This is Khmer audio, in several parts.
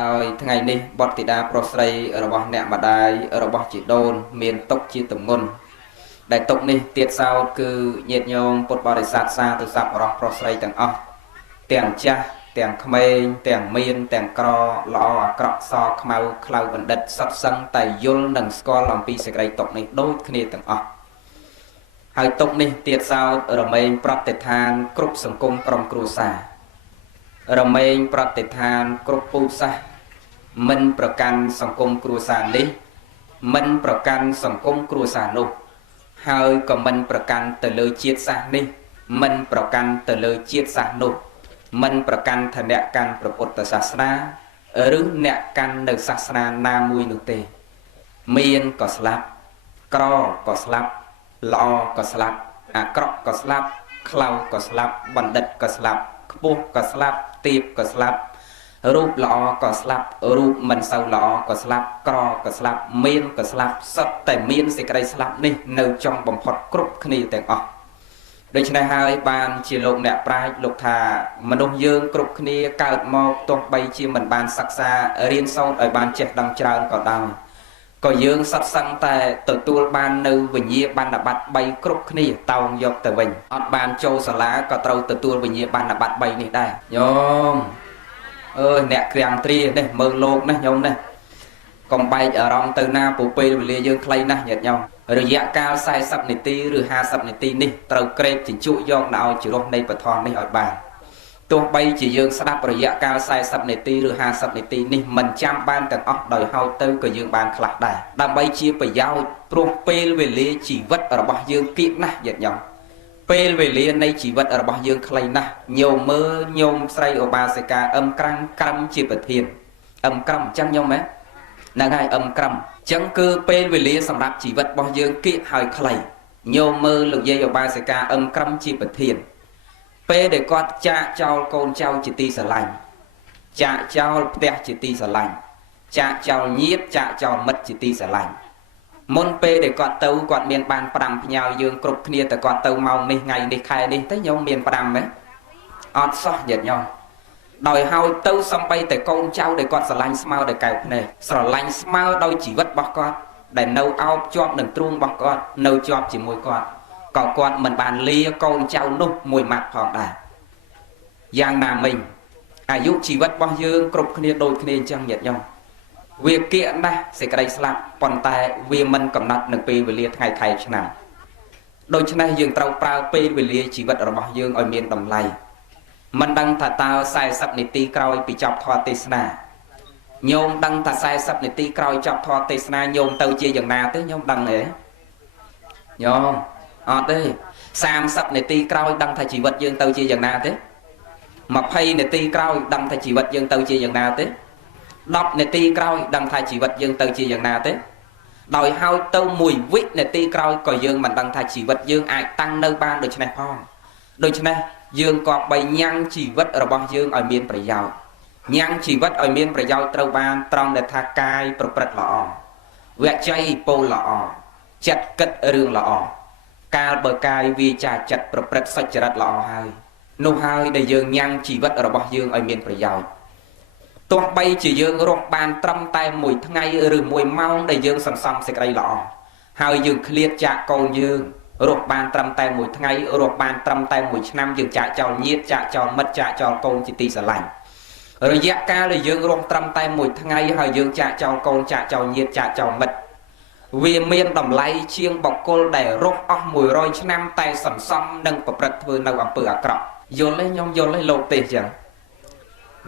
ដោយថ្ងៃនេះបុត្រធីតាប្រុសស្រីរបស់អ្នកម្ដាយរបស់ជីដូនមានទុកជាទម្ងន់ដែលទុកនេះទៀតសោតគឺញាតិញោមពុទ្ធបរិស័ទសាទុស័ព្ទរបស់ប្រុសស្រីទាំងអស់ទាំងចាស់ទាំងក្មេងទាំងមានទាំងក្រល្អអាក្រក់សខ្មៅខ្លៅបណ្ឌិតសុទ្ធសឹងតែយល់និងស្គាល់អំពីសេចក្តីទុកនេះដូចគ្នាទាំងអស់ហើយទុកនេះទៀតសោតរមែងប្រតិឋានគ្រប់សង្គមក្រុមគ្រួសាររមែងប្រតិឋានគ្រប់ពូជសាសន៍មិនប្រកាន់សង្គមគ្រួសារនេះមិនប្រកាន់សង្គមគ្រួសារនោះហើយក៏មិនប្រកាន់ទៅលើជាតិសាសន៍នេះមិនប្រកាន់ទៅលើជាតិសាសន៍នោះមិនប្រកាន់ថាអ្នកកាន់ព្រះពុទ្ធសាសនាឬអ្នកកាន់នៅសាសនាណាមួយនោះទេមានក៏ស្លាប់ក្រក៏ស្លាប់ល្អក៏ស្លាប់អាក្រក់ក៏ស្លាប់ខ្លៅក៏ស្លាប់បណ្ឌិតក៏ស្លាប់ខ្ពស់ក៏ស្លាប់ទាបក៏ស្លាប់រូបល្អក៏ស្លាប់រូបមិនសូវល្អក៏ស្លាប់ក្រក៏ស្លាប់មានក៏ស្លាប់សុទ្ធតែមានសេចក្តីស្លាប់នេះនៅចំបំផុតគ្រប់គ្នាទាំងអស់ដូច្នេះហើយបានជាលោកអ្នកប្រាជ្ញលោកថាមនុស្សយើងគ្រប់គ្នាកើតមកទោះបីជាមិនបានសិក្សារៀនសូត្រឲ្យបានចេះដឹងច្រើនក៏ដោយក៏យើងសុទ្ធសឹងតែទទួលបាននៅវិញ្ញាបនបត្រ3គ្រប់គ្នាតោងយកទៅវិញអត់បានចូលសាលាក៏ត្រូវទទួលវិញ្ញាបនបត្រ3នេះដែរញោមអើយអ្នកក្រាំងទ្រានេះមើលលោកណាញោមណាកុំបែកអារម្មណ៍ទៅណាពពេលវេលាយើងខ្លីណាស់ញាតិញោមរយៈកាល40នាទីឬ50នាទីនេះត្រូវក្រេបជញ្ជក់យកនៅឲ្យជារស់នៃពធនេះឲ្យបានទោះបីជាយើងស្ដាប់រយៈកាល40នាទីឬ50នាទីនេះមិនចាំបានទាំងអស់ដោយហោចទៅក៏យើងបានខ្លះដែរដើម្បីជាប្រយោជន៍ព្រោះពេលវេលាជីវិតរបស់យើងគៀកណាស់ញាតិញោមពេលវេលានៃជីវិតរបស់យើងខ្លីណាស់ញោមមើលញោមស្រីឧបាសិកាអឹមក្រាំងក្រំជាប្រធានអឹមក្រំអញ្ចឹងញោមហ៎ហ្នឹងហើយអឹមក្រំអញ្ចឹងគឺពេលវេលាសម្រាប់ជីវិតរបស់យើងគៀកហើយខ្លីញោមមើលលោកយាយឧបាសិកាអឹមក្រំជាប្រធានពេលដែលគាត់ចាកចោលកូនចៅជាទីស្រឡាញ់ចាកចោលផ្ទះជាទីស្រឡាញ់ចាកចោលញាតិចាកចោលមិត្តជាទីស្រឡាញ់មុនពេលដែលគាត់ទៅគាត់មានបាន5ផ្ញើយើងគ្រប់គ្នាតែគាត់ទៅម៉ោងនេះថ្ងៃនេះខែនេះទៅញោមមាន5ហ៎អត់សោះញាតិញោមដោយហើយទៅសំបីតែកូនចៅដែលគាត់ស្រឡាញ់ស្មើដោយកែវភ្នែកស្រឡាញ់ស្មើដោយជីវិតរបស់គាត់ដែលនៅអោបជាប់នឹងទ្រូងរបស់គាត់នៅជាប់ជាមួយគាត់ក៏គាត់មិនបានលាកូនចៅនោះមួយម៉ាត់ផងដែរយ៉ាងណាមិញអាយុជីវិតរបស់យើងគ្រប់គ្នាដូចគ្នាអញ្ចឹងញាតិញោមវាគៀកណាស់សេចក្តីស្លាប់ប៉ុន្តែវាមិនកំណត់នឹងពេលវេលាថ្ងៃខែឆ្នាំដូច្នេះយើងត្រូវប្រើពេលវេលាជីវិតរបស់យើងឲ្យមានតម្លៃមិនដឹងថាតើ40នាទីក្រោយពីចប់ធម៌ទេសនាញោមដឹងថា40នាទីក្រោយចប់ធម៌ទេសនាញោមទៅជាយ៉ាងណាទេញោមដឹងទេញោមអត់ទេ30នាទីក្រោយដឹងថាជីវិតយើងទៅជាយ៉ាងណាទេ20នាទីក្រោយដឹងថាជីវិតយើងទៅជាយ៉ាងណាទេ10នាទីក្រោយដឹងថាជីវិតយើងទៅជាយ៉ាងណាទេដោយហើយទៅ1វិនាទីក្រោយក៏យើងមិនដឹងថាជីវិតយើងអាចតាំងនៅបានដូច្នេះផងដូច្នេះយើងក៏បីញ៉ាំងជីវិតរបស់យើងឲ្យមានប្រយោជន៍ញ៉ាំងជីវិតឲ្យមានប្រយោជន៍ត្រូវបានត្រង់ដែលថាកាយប្រព្រឹត្តល្អវច័យពោលល្អចិត្តគិតរឿងល្អកាលបើកាយវាចាចិត្តប្រព្រឹត្តសុចរិតល្អហើយនោះហើយដែលយើងញ៉ាំងជីវិតរបស់យើងឲ្យមានប្រយោជន៍ទោះបីជាយើងរស់បានត្រឹមតែមួយថ្ងៃឬមួយម៉ោងដែលយើងសន្សំសេចក្តីល្អហើយយើងឃ្លាតចាកកូនយើងរស់បានត្រឹមតែមួយថ្ងៃរស់បានត្រឹមតែមួយឆ្នាំយើងចាកចោលញាតិចាកចោលមិត្តចាកចោលកូនជាទីស្រឡាញ់រយៈកាលដែលយើងរស់ត្រឹមតែមួយថ្ងៃហើយយើងចាកចោលកូនចាកចោលញាតិចាកចោលមិត្តវាមានតម្លៃជាងបុគ្គលដែលរស់អស់100ឆ្នាំតែសន្សំនិងប្រព្រឹត្តធ្វើនៅអំពើអាក្រក់យល់ទេខ្ញុំយល់ទេលោកទេចឹង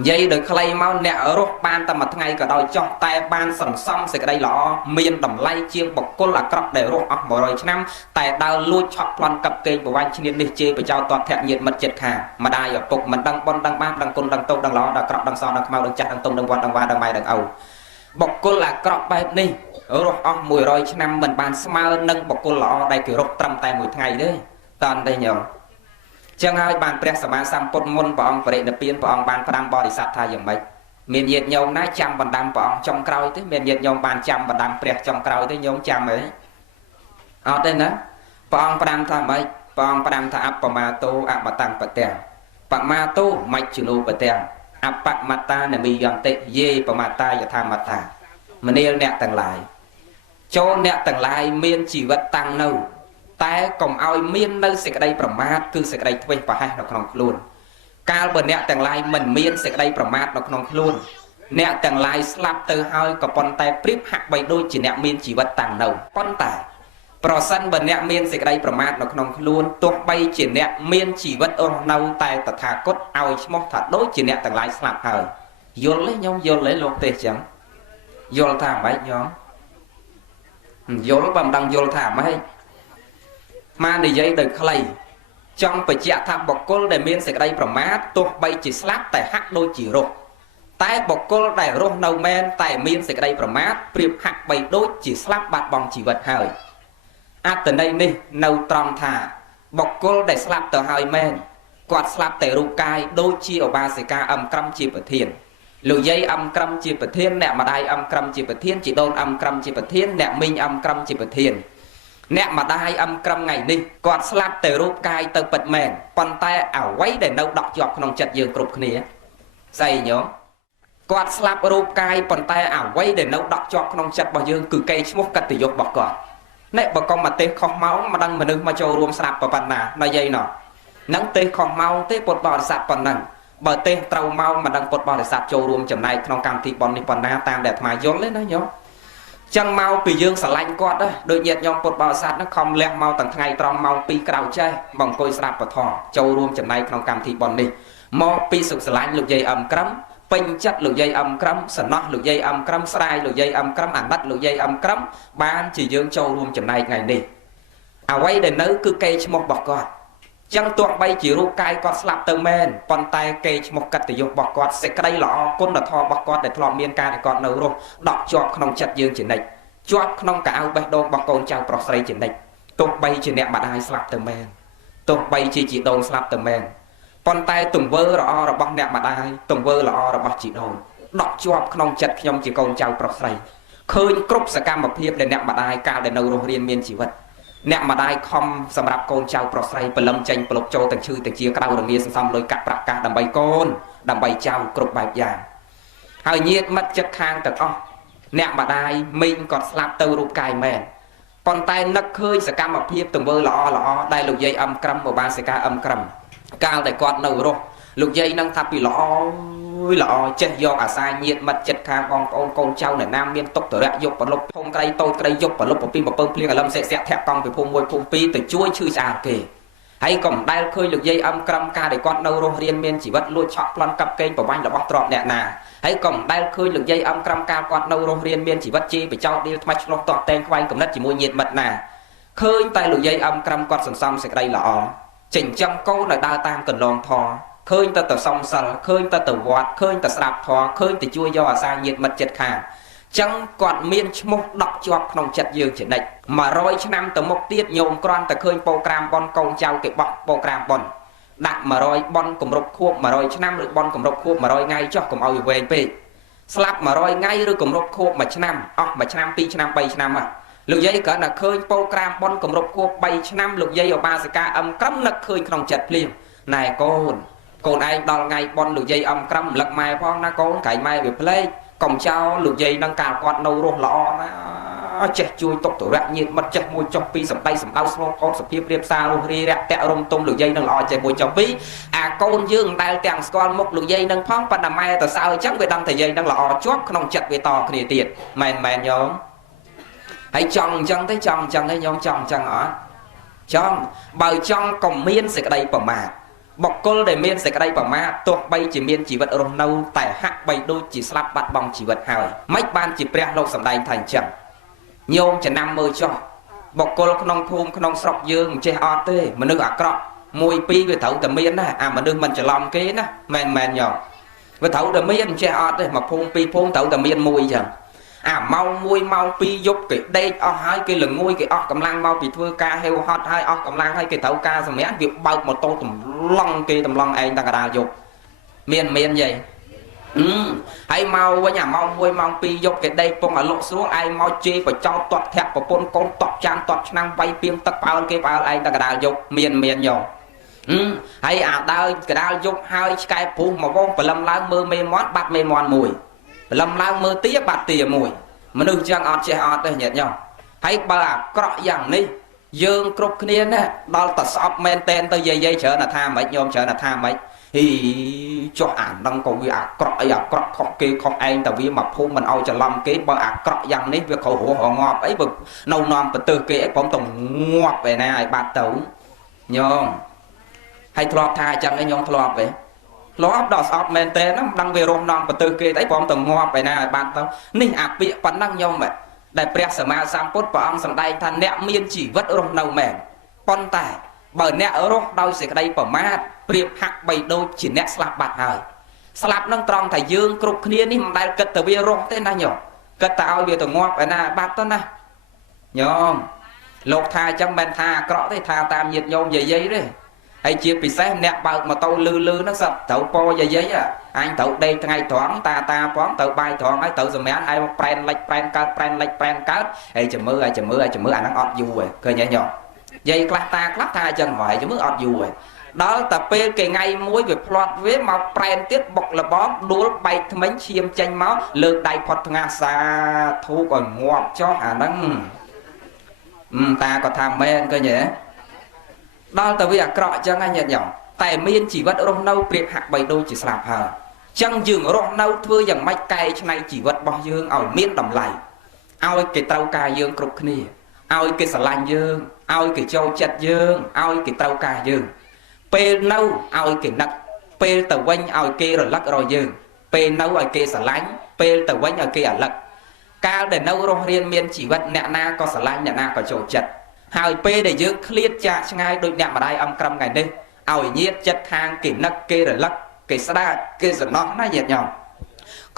និយាយដោយខ្លីមកអ្នករស់បានតែមួយថ្ងៃក៏ដោយចោះតែបានសន្សំសេចក្តីល្អមានតម្លៃជាងបុគ្គលអាក្រក់ដែលរស់អស់100ឆ្នាំតែដើរលួចឆក់ប្លន់កັບកេងប្រវាញ់ឈ្នានីសជេរបចោតតភៈញាតិមិត្តចិត្តខាម្ដាយឪពុកមិនដឹងបុណ្យដឹងបាបដឹងគុណដឹងទោសដឹងល្អដឹងអាក្រក់ដឹងសដឹងខ្មៅដឹងចាស់ដឹងទុំដឹងវត្តដឹងវាដឹងម៉ែដឹងឪបុគ្គលអាក្រក់បែបនេះរស់អស់100ឆ្នាំមិនបានស្មើនឹងបុគ្គលល្អដែលគេរស់ត្រឹមតែមួយថ្ងៃទេតាន់ទេញោមចឹងហើយបានព្រះសម្មាសម្ពុទ្ធមុនព្រះអង្គបរិនិព្វានព្រះអង្គបានផ្ដាំបរិស័ទថាយ៉ាងម៉េចមានញាតិញោមណាចាំបណ្ដាំព្រះអង្គចុងក្រោយទេមានញាតិញោមបានចាំបណ្ដាំព្រះចុងក្រោយទេញោមចាំទេអត់ទេណាព្រះអង្គផ្ដាំថាម៉េចព្រះអង្គផ្ដាំថាអបមាទោអបតੰបទាំងបមាទោមជ្ឈនោបទាំងអ បមត្តានមីយន្តិយេបមត្តាយថាមត្តាមនាលអ្នកទាំងឡាយចូលអ្នកទាំងឡាយមានជីវិតតាំងនៅតែកុំឲ្យមាននៅសេចក្តីប្រមាទគឺសេចក្តីធ្វេសប្រហែសនៅក្នុងខ្លួនកាលបើអ្នកទាំងឡាយមិនមានសេចក្តីប្រមាទនៅក្នុងខ្លួនអ្នកទាំងឡាយស្លាប់ទៅហើយក៏ប៉ុន្តែប្រៀបហាក់បីដូចជាអ្នកមានជីវិតតាំងនៅប៉ុន្តែប្រសិនបើអ្នកមានសេចក្តីប្រមាទនៅក្នុងខ្លួនទោះបីជាអ្នកមានជីវិតរស់នៅតែតថាគតឲ្យឈ្មោះថាដូចជាអ្នកទាំងឡាយស្លាប់ហើយយល់ទេញោមយល់ទេលោកទេសចឹងយល់ថាម៉េចញោមយល់បើមិនដឹងយល់ថាម៉េចមកនិយាយដោយខ្លីចង់បញ្ជាក់ថាបុគ្គលដែលមានសេចក្តីប្រមាទទោះបីជាស្លាប់តែហាក់ដូចជារស់តែបុគ្គលដែលរស់នៅមែនតែមានសេចក្តីប្រមាទប្រៀបហាក់បីដូចជាស្លាប់បាត់បង់ជីវិតហើយអត្ថន័យនេះនៅត្រង់ថាបុគ្គលដែលស្លាប់ទៅហើយមែនគាត់ស្លាប់តែរូបកាយដូចជាឧបាសិកាអឹមក្រំជាប្រធានលោកយាយអឹមក្រំជាប្រធានអ្នកម្ដាយអឹមក្រំជាប្រធានជីដូនអឹមក្រំជាប្រធានអ្នកមីងអឹមក្រំជាប្រធានអ្នកម្ដាយអឹមក្រំថ្ងៃនេះគាត់ស្លាប់តែរូបកាយទៅពិតមែនប៉ុន្តែអ្វីដែលនៅដក់ជាប់ក្នុងចិត្តយើងគ្រប់គ្នាស្អីញោមគាត់ស្លាប់រូបកាយប៉ុន្តែអ្វីដែលនៅដក់ជាប់ក្នុងចិត្តរបស់យើងគឺកេរ្តិ៍ឈ្មោះកតញ្ញុរបស់គាត់អ្នកបកុំមកទេសខុសម៉ោងមិនដឹងមនុស្សមកចូលរួមស្រាប់ប៉ុណ្ណាដល់យាយណោះនឹងទេសខុសម៉ោងទេពុទ្ធបរិស័ទប៉ុណ្ណឹងបើទេសត្រូវម៉ោងមិនដឹងពុទ្ធបរិស័ទចូលរួមចំណែកក្នុងកម្មវិធីប៉ុននេះប៉ុណ្ណាតាមដែលអាត្មាយល់ទេណាញោមចឹងមកពីយើងស្រឡាញ់គាត់ណាដូចញាតិញោមពុទ្ធបរិស័ទហ្នឹងខំលះមកទាំងថ្ងៃត្រង់ម៉ោង2ក្រោយចេះមកអង្គុយស្រាប់ពធចូលរួមចំណែកក្នុងកម្មវិធីប៉ុននេះមកពីសុខស្រឡាញ់លោកយាយអឹមក្រឹមពេញចិត្តលោកយាយអឹមក្រឹមសំណោះលោកយាយអឹមក្រឹមស្រាយលោកយាយអឹមក្រឹមអាណិតលោកយាយអឹមក្រឹមបានជាយើងចូលរួមចំណែកថ្ងៃនេះអ្វីដែលនៅគឺកេរ្តិ៍ឈ្មោះរបស់គាត់ចឹងទោះបីជារូបកាយគាត់ស្លាប់ទៅមែនប៉ុន្តែកេរ្តិ៍ឈ្មោះកតញ្ញុរបស់គាត់សេចក្តីល្អគុណធម៌របស់គាត់ដែលធ្លាប់មានការដែលគាត់នៅរស់ដកជាប់ក្នុងចិត្តយើងជានិច្ចជាប់ក្នុងកៅអៅបេះដូងរបស់កូនចៅប្រុសស្រីជានិច្ចទោះបីជាអ្នកម្ដាយស្លាប់ទៅមែនទោះបីជាជីដូនស្លាប់ទៅមែនប៉ុន្តែទង្វើល្អរបស់អ្នកម្ដាយទង្វើល្អរបស់ជីដូនដកជាប់ក្នុងចិត្តខ្ញុំជាកូនចៅប្រុសស្រីឃើញគ្រប់សកម្មភាពដែលអ្នកម្ដាយកាលដែលនៅរស់រានមានជីវិតអ្នកម្ដាយខំសម្រាប់កូនចៅប្រុសស្រីព្រលឹមចេញប្រលប់ចូលទាំងឈឺទាំងជាក្រៅរងាសន្សំលុយកាក់ប្រាក់កាសដើម្បីកូនដើម្បីចៅគ្រប់បែបយ៉ាងហើយញាតិមិត្តចិត្តខាងទាំងអស់អ្នកម្ដាយមីងគាត់ស្លាប់ទៅរូបកាយមែនប៉ុន្តែនឹកឃើញសកម្មភាពទង្វើល្អល្អដែលលោកយាយអឹមក្រឹមឧបាសិកាអឹមក្រឹមកាលដែលគាត់នៅរស់លោកយាយនឹងថាពីល្អល្អចេះយកអាសាញាតិមិត្តចិត្តខាងបងប្អូនកូនចៅអ្នកណាមានទុកតរៈយកប្រលប់ធំក្រីតូចក្រីយកប្រលប់ពី7ភ្លៀងអលឹមសេកធាក់កង់ពីភូមិ1ភូមិ2ទៅជួយឈឺស្អាតគេហើយក៏មិនដែលឃើញលោកយាយអឹមក្រឹមការដែលគាត់នៅរស់រៀនមានជីវិតលួចឆក់ប្លន់កាប់កេងប្រវាញ់របស់ទ្រព្យអ្នកណាហើយក៏មិនដែលឃើញលោកយាយអឹមក្រឹមការគាត់នៅរស់រៀនមានជីវិតជាបចោតឌីលថ្មីឆ្លោះតតតែងខ្វែងកំណត់ជាមួយញាតិមិត្តណាឃើញតែលោកយាយអឹមក្រឹមគាត់សន្សំសេចក្តីល្អចិញ្ចឹមកូនឲ្យដើរតាមកន្លងធម៌ឃើញតែសំសិលឃើញតែវត្តឃើញតែស្ដាប់ធម៌ឃើញតែជួយយកអាសាញាតិមិត្តចិត្តខាងចឹងគាត់មានឈ្មោះដក់ជាប់ក្នុងចិត្តយើងជានិច្ច100ឆ្នាំទៅមុខទៀតញោមគ្រាន់តែឃើញប្រូក្រាមប៉ុនកូនចៅគេបោះប្រូក្រាមប៉ុនដាក់100ប៉ុនគម្រប់ខួប100ឆ្នាំឬប៉ុនគម្រប់ខួប100ថ្ងៃចុះកុំឲ្យវែងពេកស្លាប់100ថ្ងៃឬគម្រប់ខួប1ឆ្នាំអស់1ឆ្នាំ2ឆ្នាំ3ឆ្នាំលោកយាយគ្រាន់តែឃើញប្រូក្រាមប៉ុនគម្រប់ខួប3ឆ្នាំលោកយាយឧបាសិកាអឹមក្រឹមនឹកឃើញក្នុងចិត្តភ្លាមណែកូនកូនឯងដល់ថ្ងៃប៉ុនលោកយាយអឹមក្រឹមរំលឹកម៉ែផងណាកូនក្រែងម៉ែវាភ្លេចកុំចោលលោកយាយនឹងកាលគាត់នៅរស់ល្អណាចេះជួយទុកទរៈញាតិមិត្តចេះមួយចុះពីសម្ដីសម្ដៅស្មោកូនសភាពរៀបសាររស់រីរៈតៈរំទុំលោកយាយនឹងល្អចេះមួយចុះពីអាកូនយើងដែលទាំងស្គាល់មុខលោកយាយនឹងផងប៉ុន្តែម៉ែទៅសើអញ្ចឹងវាដឹងតែយាយនឹងល្អជាប់ក្នុងចិត្តវាតគ្នាទៀតមែនញោមហើយចង់អញ្ចឹងទេចង់អញ្ចឹងទេញោមចង់អញ្ចឹងអត់ចង់បើចង់កុំមានសេចក្តីប្រមាទបុគ្គលដែលមានសេចក្តីប្រមាទទោះបីជាមានជីវិតរស់នៅតែហាក់បីដូចជាស្លាប់បាត់បង់ជីវិតហើយមិនបានជាព្រះលោកសម្ដែងថាអញ្ចឹងញោមចំណាំមើលចុះបុគ្គលក្នុងភូមិក្នុងស្រុកយើងមិនចេះអត់ទេមនុស្សអាក្រក់1 2វាត្រូវតែមានណាអាមនុស្សមិនច្រឡំគេណាមែនញោមវាត្រូវតែមានមិនចេះអត់ទេមកភូមិ2ភូមិត្រូវតែមានមួយអញ្ចឹងអាម៉ោង1ម៉ោង2យប់គេដេកអស់ហើយគេល្ងួយគេអស់កម្លាំងមកពីធ្វើការហេវហត់ហើយអស់កម្លាំងហើយគេត្រូវការសម្រាប់វាបើកម៉ូតូតម្លង់គេតម្លង់ឯងតាំងកណ្ដាលយប់មានយាយហើយមកវិញអាម៉ោង1ម៉ោង2យប់គេដេកពងឲ្យលក់ស្រួលឯងមកជេរបចោតទាត់ធាក់ប្រពន្ធកូនតក់ចានទាត់ឆ្នាំវាយពីងទឹកផ្អើលគេផ្អើលឯងតាំងកណ្ដាលយប់មានយក hay đau cái đau dục hai cái phù mà vong phải lâm lang mơ mê mót bắt mê mòn mùi lâm lang mơ tía bắt tía mùi mà nương chẳng ọt che ọt đây nhật nhau hay bà cọ dạng đi dương cục kia nè đó là sọp men tên tới dây chở là tham mấy nhôm chở là tham mấy thì cho ảnh đang còn vì cọ không kia không anh tại vì mà phun mình ao cho lâm cái bà cọ dạng đấy việc khẩu hổ họ ngọt ấy vực nâu non và từ kia bóng tổng ngọt về này bà tấu nhôm hay thọp thai chẳng cái nhôm thọp vậy lóp đỏ sọp men tên nó đang về rôm non và từ kia đấy bóng tổng ngọt về này bà tấu ninh bị bắn năng nhôm vậy đạiព្រះសម្មាសម្ពុទ្ធព្រះអង្គសម្ដែងថាអ្នកមានជីវិតរស់នៅមែនប៉ុន្តែបើអ្នករស់ដោយសេចក្តីប្រមាទប្រៀបហាក់បីដូចជាអ្នកស្លាប់បាត់ហើយស្លាប់នឹងត្រង់ថាយើងគ្រប់គ្នានេះមិនដែលគិតទៅវារស់ទេណាញោមគិតតែឲ្យវាទៅងាប់ឯណាបាត់ទៅណាញោមលោកថាអញ្ចឹងមិនថាអាក្រក់ទេថាតាមញាតិញោមយាយទេហើយជាពិសេសអ្នកបើកម៉ូតូលឺហ្នឹងសត្វត្រូវពរយាយអញត្រូវដេកថ្ងៃត្រង់តាផងទៅបាយត្រង់ហើយទៅសម្រាប់ឲ្យប្រែនលិចប្រែនកើតប្រែនលិចប្រែនកើតហើយចាំមើលអាហ្នឹងអត់យូរទេឃើញទេញោមយាយខ្លះតាខ្លះថាអញ្ចឹងហើយចាំមើលអត់យូរទេដល់តែពេលគេថ្ងៃមួយវាផ្្លាត់វាមកប្រែនទៀតបុកលបងដួលបែកថ្មិញឈាមចេញមកលើកដៃផុតថ្ងាសសាធូក៏ងាប់ចុះអាហ្នឹងតាក៏ថាមែនឃើញទេដល់តែវាអាក្រក់អញ្ចឹងញាតិញោមតែមានជីវិតរស់នៅប្រៀបហាក់បីដូចជាស្លាប់ហើយអញ្ចឹងយើងរស់នៅធ្វើយ៉ាងម៉េចកែច្នៃជីវិតរបស់យើងឲ្យមានតម្លៃឲ្យគេត្រូវការយើងគ្រប់គ្នាឲ្យគេស្រឡាញ់យើងឲ្យគេចូលចិត្តយើងឲ្យគេត្រូវការយើងពេលនៅឲ្យគេនឹកពេលទៅវិញឲ្យគេរលឹករកយើងពេលនៅឲ្យគេស្រឡាញ់ពេលទៅវិញឲ្យគេអាលឹកកាលដែលនៅរស់រៀនមានជីវិតអ្នកណាក៏ស្រឡាញ់អ្នកណាក៏ចូលចិត្តហើយពេលដែលយើងឃ្លាតចាកឆ្ងាយដូចអ្នកម្ដាយអំក្រឹមថ្ងៃនេះឲ្យញាតិចិត្តខាងគេនឹកគេរលឹកគេស្ដាប់គេសំណោះណាញាតិញោម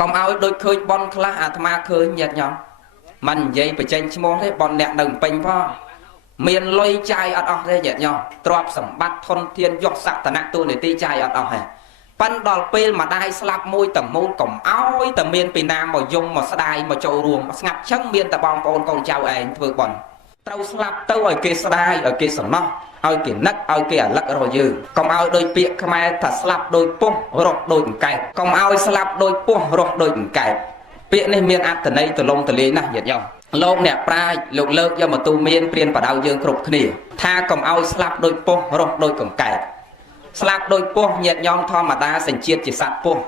កុំឲ្យដូចឃើញបនខ្លះអាត្មាឃើញញាតិញោមមិននិយាយបញ្ចេញឈ្មោះទេបនអ្នកនៅពេញផងមានលុយចាយអត់អស់ទេញាតិញោមទ្រព្យសម្បត្តិធនធានយកសក្តានៈទូនាទីចាយអត់អស់ទេប៉ិនដល់ពេលម្ដាយស្លាប់មួយតមូលកុំឲ្យតែមានពីណាមកយំមកស្ដាយមកចូលរួមស្ងាត់ចឹងមានតែបងប្អូនកូនចៅឯងធ្វើបនត្រូវស្លាប់ទៅឲ្យគេស្ដាយឲ្យគេសំណោះឲ្យគេនឹកឲ្យគេអាលឹករកយើងកុំឲ្យដូចពាក្យខ្មែរថាស្លាប់ដូចពស់រស់ដូចអង្កែបកុំឲ្យស្លាប់ដូចពស់រស់ដូចអង្កែបពាក្យនេះមានអត្ថន័យទលំទលាយណាស់ញាតិញោមលោកអ្នកប្រាជ្ញលោកលើកយកមកទូមានព្រានបដៅយើងគ្រប់គ្នាថាកុំឲ្យស្លាប់ដូចពស់រស់ដូចអង្កែបស្លាប់ដូចពស់ញាតិញោមធម្មតាសញ្ជាតិជាសត្វពស់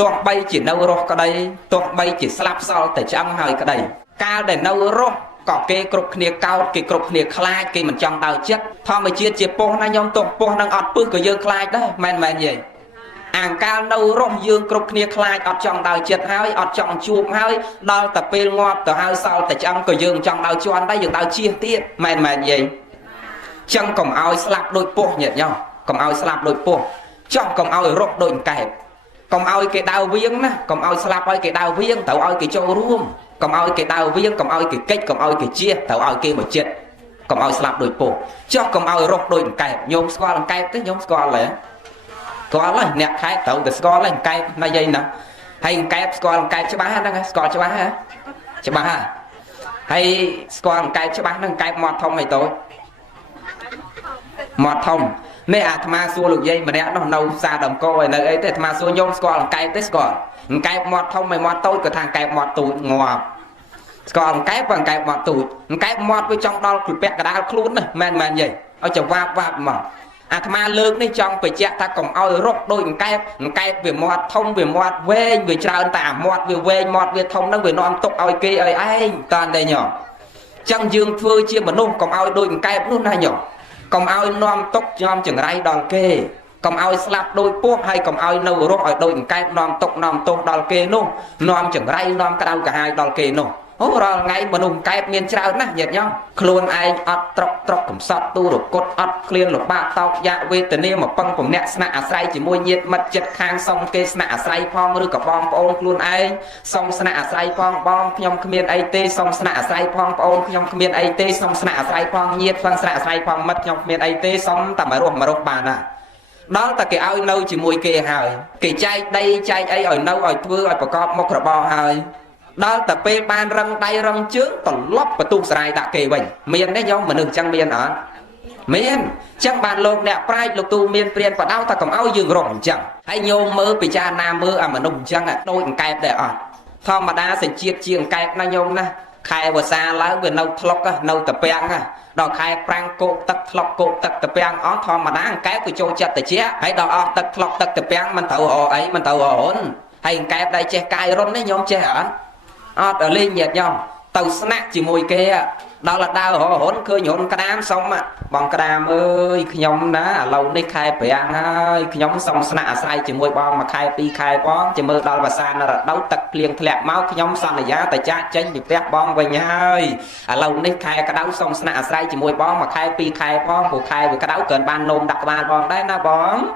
ទោះបីជានៅរស់ក្តីទោះបីជាស្លាប់សល់តែឆ្អឹងហើយក្តីកាលដែលនៅរស់ក៏គេគ្រប់គ្នាកោតគេគ្រប់គ្នាខ្លាចគេមិនចង់ដើរចិត្តធម្មជាតិជាពស់ណាញោមទោះពស់នឹងអត់ពឹសក៏យើងខ្លាចដែរមែនទេអាងកាលនៅរស់យើងគ្រប់គ្នាខ្លាចអត់ចង់ដើរចិត្តហើយអត់ចង់ជួបហើយដល់តែពេលងាប់ទៅហើយសល់តែឆ្អឹងក៏យើងចង់ដើរជន់ដែរយើងដើរជៀសទៀតមែនទេចឹងកុំឲ្យស្លាប់ដូចពស់ញាតិញោមកុំឲ្យស្លាប់ដូចពស់ចង់កុំឲ្យរស់ដូចកែបកុំឲ្យគេដើរវៀងណាកុំឲ្យស្លាប់ឲ្យគេដើរវៀងត្រូវឲ្យគេចូលរួមកុំឲ្យគេដើរវៀងកុំឲ្យគេកិច្ចកុំឲ្យគេជៀសត្រូវឲ្យគេមកចិត្តកុំឲ្យស្លាប់ដូចពស់ចុះកុំឲ្យរស់ដូចកែបញោមស្គាល់កែបទេញោមស្គាល់ទេស្គាល់ហើយអ្នកខែត្រូវតែស្គាល់ហើយកែបណាយាយណាហើយកែបស្គាល់កែបច្បាស់ហ្នឹងស្គាល់ច្បាស់ហ៎ច្បាស់ហ៎ហើយស្គាល់កែបច្បាស់ហ្នឹងកែបមាត់ធំហើយតូចមាត់ធំនេះអាត្មាសួរលោកយាយម្នាក់នោះនៅផ្សារដំកោឯនៅអីទេអាត្មាសួរញោមស្គាល់កែបទេស្គាល់កែបមាត់ធំហើយមាត់តូចក៏ថាកែបមាត់តូចងាប់ស្គាល់កែបបើកែបមាត់តូចកែបមាត់វាចង់ដល់ពាក់កណ្ដាលខ្លួនណាមែនយាយឲ្យចវាបមកអាត្មាលើកនេះចង់បញ្ជាក់ថាកុំឲ្យរស់ដូចកែបវាមាត់ធំវាមាត់វែងវាច្រើនតែអាមាត់វាវែងមាត់វាធំហ្នឹងវានាំទុកឲ្យគេឲ្យឯងតាន់តែញោមចឹងយើងធ្វើជាមនុស្សកុំឲ្យដូចកែបនោះណាញោមកុំឲ្យនាំទុកញោមចង្រៃដល់គេកុំឲ្យស្លាប់ដូចពស់ហើយកុំឲ្យនៅរស់ឲ្យដូចកែបនាំទុកនាំទោសដល់គេនោះនាំចង្រៃនាំក្តៅកាហាយដល់គេនោះអូរាល់ថ្ងៃមនុស្សកែបមានច្រើនណាស់ញាតិញោមខ្លួនឯងអត់ត្រកកំសត់ទូរកុដអត់ឃ្លានលំបាកតោកយ៉ាវេទនាមកពឹងពំនាក់ស្នាក់អាស្រ័យជាមួយញាតិមិត្តចិត្តខាងសុំគេស្នាក់អាស្រ័យផងឬក៏បងប្អូនខ្លួនឯងសុំស្នាក់អាស្រ័យផងបងខ្ញុំគ្មានអីទេសុំស្នាក់អាស្រ័យផងប្អូនខ្ញុំគ្មានអីទេសុំស្នាក់អាស្រ័យផងញាតិផងស្នាក់អាស្រ័យផងមិត្តខ្ញុំគ្មានអីទេសុំតែមករស់បានណាដល់តែគេឲ្យនៅជាមួយគេហើយគេចែកដីចែកអីឲ្យនៅឲ្យធ្វើឲ្យប្រកបមុខរបរហើយដល់តែពេលបានរឹងដៃរឹងជើងត្រឡប់បន្ទុះស្រាយដាក់គេវិញមានទេញោមមនុស្សចឹងមានអត់ miền chẳng bàn lột nè prai lục tu miền priên và đau ta cầm áo dương rộng chẳng hay nhôm mơ bị cha nam mơ à mà nung chẳng à đôi kẹp để ở thò mà đa sẽ chiết chiêng kẹp na nhôm na khai vừa xa lá vừa nâu thọc á nâu tập bèn á đò khai prang cô tắc thọc cô tắc tập bèn ó thò mà đá kẹp của châu chặt tại chia hay đò tắc thọc tắc tập bèn mình tàu hồ ấy mình tàu hồn hay kẹp đây che cài rôn đấy nhôm che hả ở lên nhiệt nhau tàu snack chỉ mùi kia đó là đau hồn khơi nhộn cái đám xong á bằng cái đám ơi nhóm đó lâu đi khai bèn ơi nhóm xong snack sai chỉ mùi bong mà khai pi khai bong chỉ mơ đau và san là đấu tật liền thẹn máu nhóm san là giá tại cha tranh bị bẹt bong về nhà ơi lâu đi khai cái đấu xong snack sai chỉ mùi bong mà khai pi khai bong của khai với cái đấu cơn ban nôm đặt ban bong đấy nó bong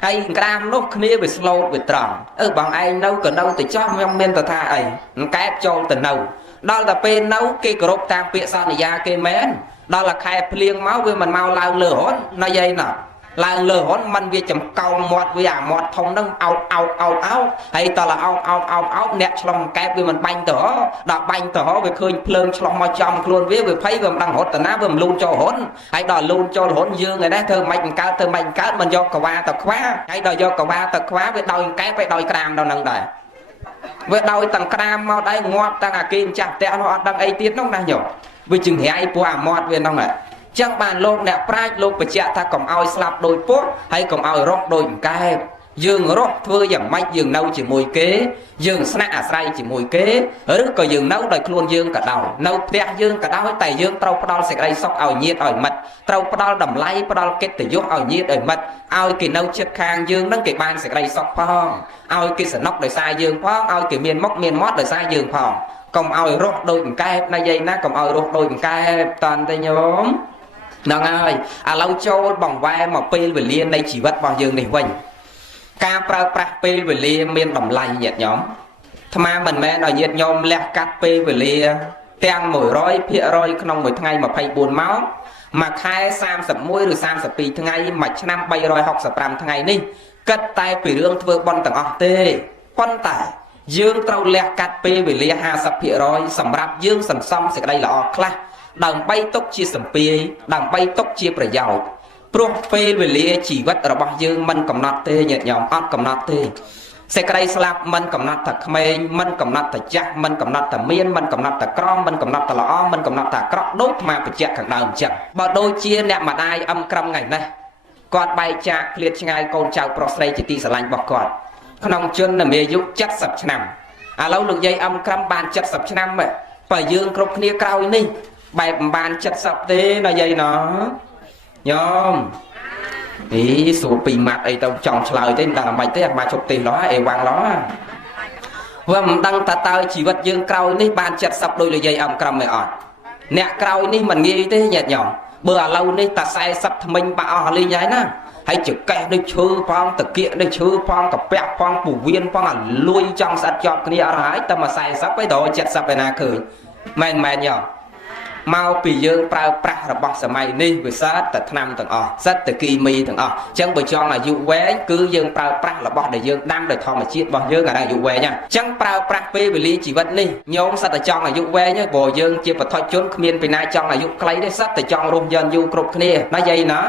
hay gram lúc kia về slow về tròn bằng anh đâu cần đâu thì cho trong men tờ tha ấy cái cho từ nâu đó là bên nấu cái group tam bịa sao này ra cái mén đó là khai liền máu với mình mau lao lửa hốt nó dây nè lao lửa hốt mình về chấm cầu mọt với mọt thông nó áo hay ta là áo nẹt trong cái với mình banh tở đạp banh tở về khơi phơn trong môi trong luôn với thấy vừa đang hốt tờ ná vừa luôn cho hốt hay đòi luôn cho hốt dương người đó thơ mạnh cá mình do cầu ba tập khóa hay đòi do cầu ba tập khóa với đòi cái với đòi cam đâu nâng đời với đôi tầng cam mau đây ngọt tăng à kim chặt tẹo họ đang ấy tiết nông đang nhổ vì chừng hãy bùa mọt viên nông này chẳng bàn lô nè prai lô bạch chạ ta còn ao slap đôi pốt hay còn ao róc đôi cái dương róc thưa giảm mạch dương nâu chỉ mùi kế dương snack à say chỉ mùi kế ở đức có dương nấu đời luôn dương cả đầu nâu tẹt dương cả đầu tay dương trâu đo sẽ đây sóc ao nhiệt ở mật trâu đo đầm lay đo kết từ giúp ao nhiệt ở mật ao kỳ nâu chết khang dương nâng kỳ ban sẽ đây sóc phong ao kỳ sẽ nóc đời sai dương phong ao kỳ miền mót đời sai dương phong còn ao róc đôi cái này dây na còn ao róc đôi cái toàn tay nhóm nâng ơi lâu châu bằng vai mà pin về liên đây chỉ vật bao dương này vinh ca pra pin về liên miền đầm lay nhiệt nhóm tham mình mẹ nói nhiệt nhóm lẹ cắt pin về liên tang mồi roi phía roi trong một ngày mà phải buồn máu mà khai sam sập mũi rồi sam sập pi ngày mà năm bay roi học sập ram ngày ní cất tay bị rương thưa bon tầng ọt tê con tải dương trâu lẹ cắt pin về liên ha sập phía roi sầm rạp dương sầm xong sẽ đây là ọt class đằng bay tốc chia sầm pi đằng bay tốc chiaประโยชน์ profile về lia chỉ vật ở bao dương mình cầm nát tê nhiệt nhóm ắt cầm nát tê sẽ cái slap mình cầm nát thật mê mình cầm nát thật chắc mình cầm nát thật miên mình cầm nát thật crom mình cầm nát thật lõ mình cầm nát thật crom đốt mà phải chắc càng đầu chắc bà đôi chia nè mà ai âm crom ngày này con bay chạc liệt ngay con chào prostate chỉ ti sờ lạnh bọc con không chân là mê giúp chắc sập năm lâu được dây âm crom bàn chắc sập năm vậy phải dương crom kia cao đi bài bàn chặt sập thế là vậy nó nhom ý số pin mặt ấy tao chọn lời tên là mày thế mà chụp tiền đó ấy quăng đó và đăng ta tao chỉ vật dương cao ní bàn chặt sập đôi là dây âm cầm mày ọt nè cao ní mình nghĩ thế nhạt nhõm bữa lâu ní ta sai sập mình bảo lên nhái na hay chữ kẹt đi chư phong thực kiện đi chư phong cặp bẹt phong phủ viên phong là lui trong sát chọn cái ở hái ta mà sai sắp với đồ chặt sập này na cười mày nhở mau bị dương prao pra là bọc sờ mày đi với sát từ năm tầng sát từ kỳ mi tầng chẳng bởi cho là dụ quế cứ dương prao pra là bọc để dương đam để thò mà chiết bọc dương ở đây dụ quế nha chẳng prao pra về lý chỉ vật đi nhóm sát từ trong là dụ quế nhá bồ dương chia vật thôi chốn miền bên này trong là dụ clay đấy sát từ trong rôm dân dụ cột kia nó dây nó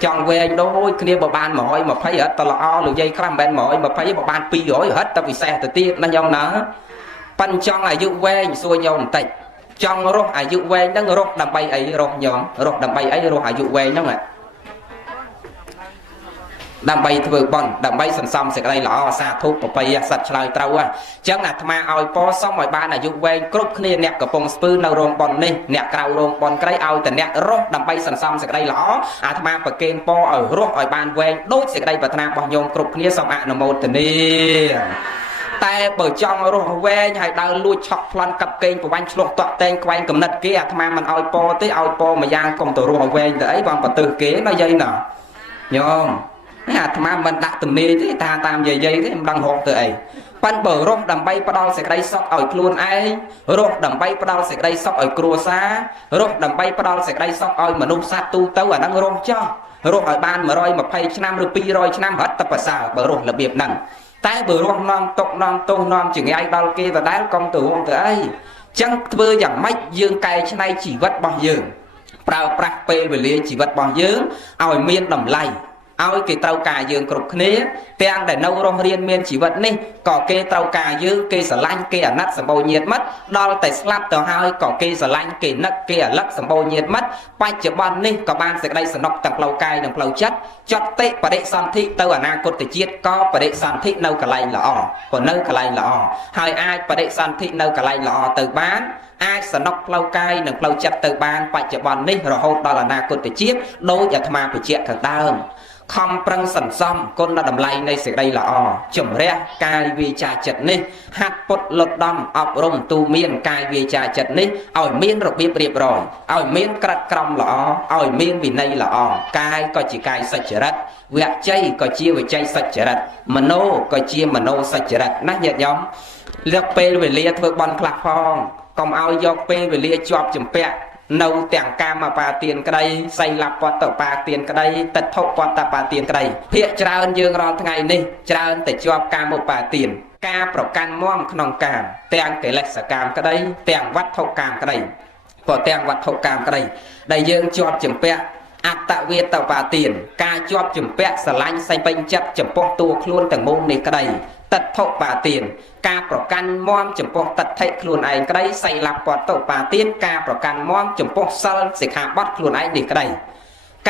trong quê đôi kia bà ban mỏi mà thấy ở tờ lọ lùi dây khám bên mỏi mà thấy bà ban pi rồi hết tao vì xe từ tiết nó nhông nó pan trong là dụ quế xuôi nhau một tịch trong rốt ai dụ quê nó rốt đầm bay ấy rốt nhóm rốt đầm bay ấy rốt ai dụ quê nó ạ đầm bay thừa bọn đầm bay sần xong sẽ đây là xa thuốc và bay sạch lời trâu à chẳng là tham ao po xong mọi ba là dụ quê cướp kia nẹt của bông spư nào rong bọn đi nẹt cào rong bọn cái ao từ nẹt rốt đầm bay sần xong sẽ đây là tham và kênh po ở rốt ở ban quê đốt sẽ đây và tham bao nhôm cướp kia xong nó một từ điแต่เปิดจ้องรถเวงให้ดาวลุยช็อกพลันกับเกณฑ์ประวันฉลองตัวเต็งแขวนกับนัดเกี้ยทำไมมันเอาปอที่เอาปอมาย่างกลมตัวรถเวงแต่ไอ้บางประตูเก๋nó dây nè nhomทำไมมันดักตุ่มนี้ที่ตาตามใหญ่ๆที่มันดังหอกตัวไอ้ปันเปิดรถดำใบประดาวเสกได้ซอกเอาครูนไอ้รถดำใบประดาวเสกได้ซอกเอาครัวซารถดำใบประดาวเสกได้ซอกเอามนุษย์สัตว์ตู้เต้าอ่ะนั่งรถจ้ารถเอาบ้านมาร้อยมาไพ่ชนะหรือปีร้อยชนะหัดตะปัสสาวเปิดรถระเบียบนั่นแต่เบอร์รองนอมตกนอมตรงนอมจึงไอ้ดอลเกย์แต่ได้กองตัวของเธอไอ้จังเบอร์อย่างไม่ยืงไก่ชนายchỉ vật baoยืง ប្រើប្រាស់ពេលវេលាជីវិតរបស់យើងឲ្យមានតម្លៃឲ្យគេត្រូវការយើងគ្រប់គ្នាទាំងដែលនៅរស់រានមានជីវិតនេះក៏គេត្រូវការយើងគេស្រឡាញ់គេអាណិតសម្បូរញាតិមិត្តដល់តែស្លាប់ទៅហើយក៏គេស្រឡាញ់គេនឹកគេអាលឹកសម្បូរញាតិមិត្តបច្ចុប្បន្ននេះក៏បានសេចក្តីសំណុកទាំងផ្លូវកាយនិងផ្លូវចិត្តចត់តិបរិសន្ធិទៅអនាគតជាតិក៏បរិសន្ធិនៅកន្លែងល្អក៏នៅកន្លែងល្អហើយអាចបរិសន្ធិនៅកន្លែងល្អទៅបានអាចសំណុកផ្លូវកាយនិងផ្លូវចិត្តទៅបានបច្ចុប្បន្ននេះរហូតដល់អនាគតជាតិដោយអាត្មាបញ្ជាក់ខាងដើមខំប្រឹងសន្សំគុណតម្លៃនៃសេចក្តីល្អជំរះកាយវាចាចិត្តនេះហាត់ពុតលត់ដំអប់រំទូមានកាយវាចាចិត្តនេះឲ្យមានរបៀបរៀបរយឲ្យមានក្រិតក្រមល្អឲ្យមានវិន័យល្អកាយក៏ជាកាយសុចរិតវជ័យក៏ជាវជ័យសុចរិតមโนក៏ជាមโนសុចរិតណាញាតិញោមលើកពេលវេលាធ្វើបន់ខ្លះផងកុំឲ្យយកពេលវេលាជាប់ជំពាក់នៅទាំងកាមបាទានក្តីសីលពតបាទានក្តីទិដ្ឋពតបាទានក្តីភាកច្រើនយើងរាល់ថ្ងៃនេះច្រើនតែជាប់កាមបាទានការប្រកាន់មមក្នុងកាមទាំងកិលេសកាមក្តីទាំងវត្ថុកាមក្តីក៏ទាំងវត្ថុកាមក្តីដែលយើងជាប់ជំពាក់អត្តវេតបាទានការជាប់ជំពាក់ស្រឡាញ់សេចក្តីចិត្តចំពោះតួខ្លួនទាំងមូលនេះក្តីទិដ្ឋុបាទានការប្រកាន់មមចំពោះទិដ្ឋិខ្លួនឯងក្តីសីលពតបាទានការប្រកាន់មមចំពោះសិលសិក្ខាបទខ្លួនឯងនេះក្តី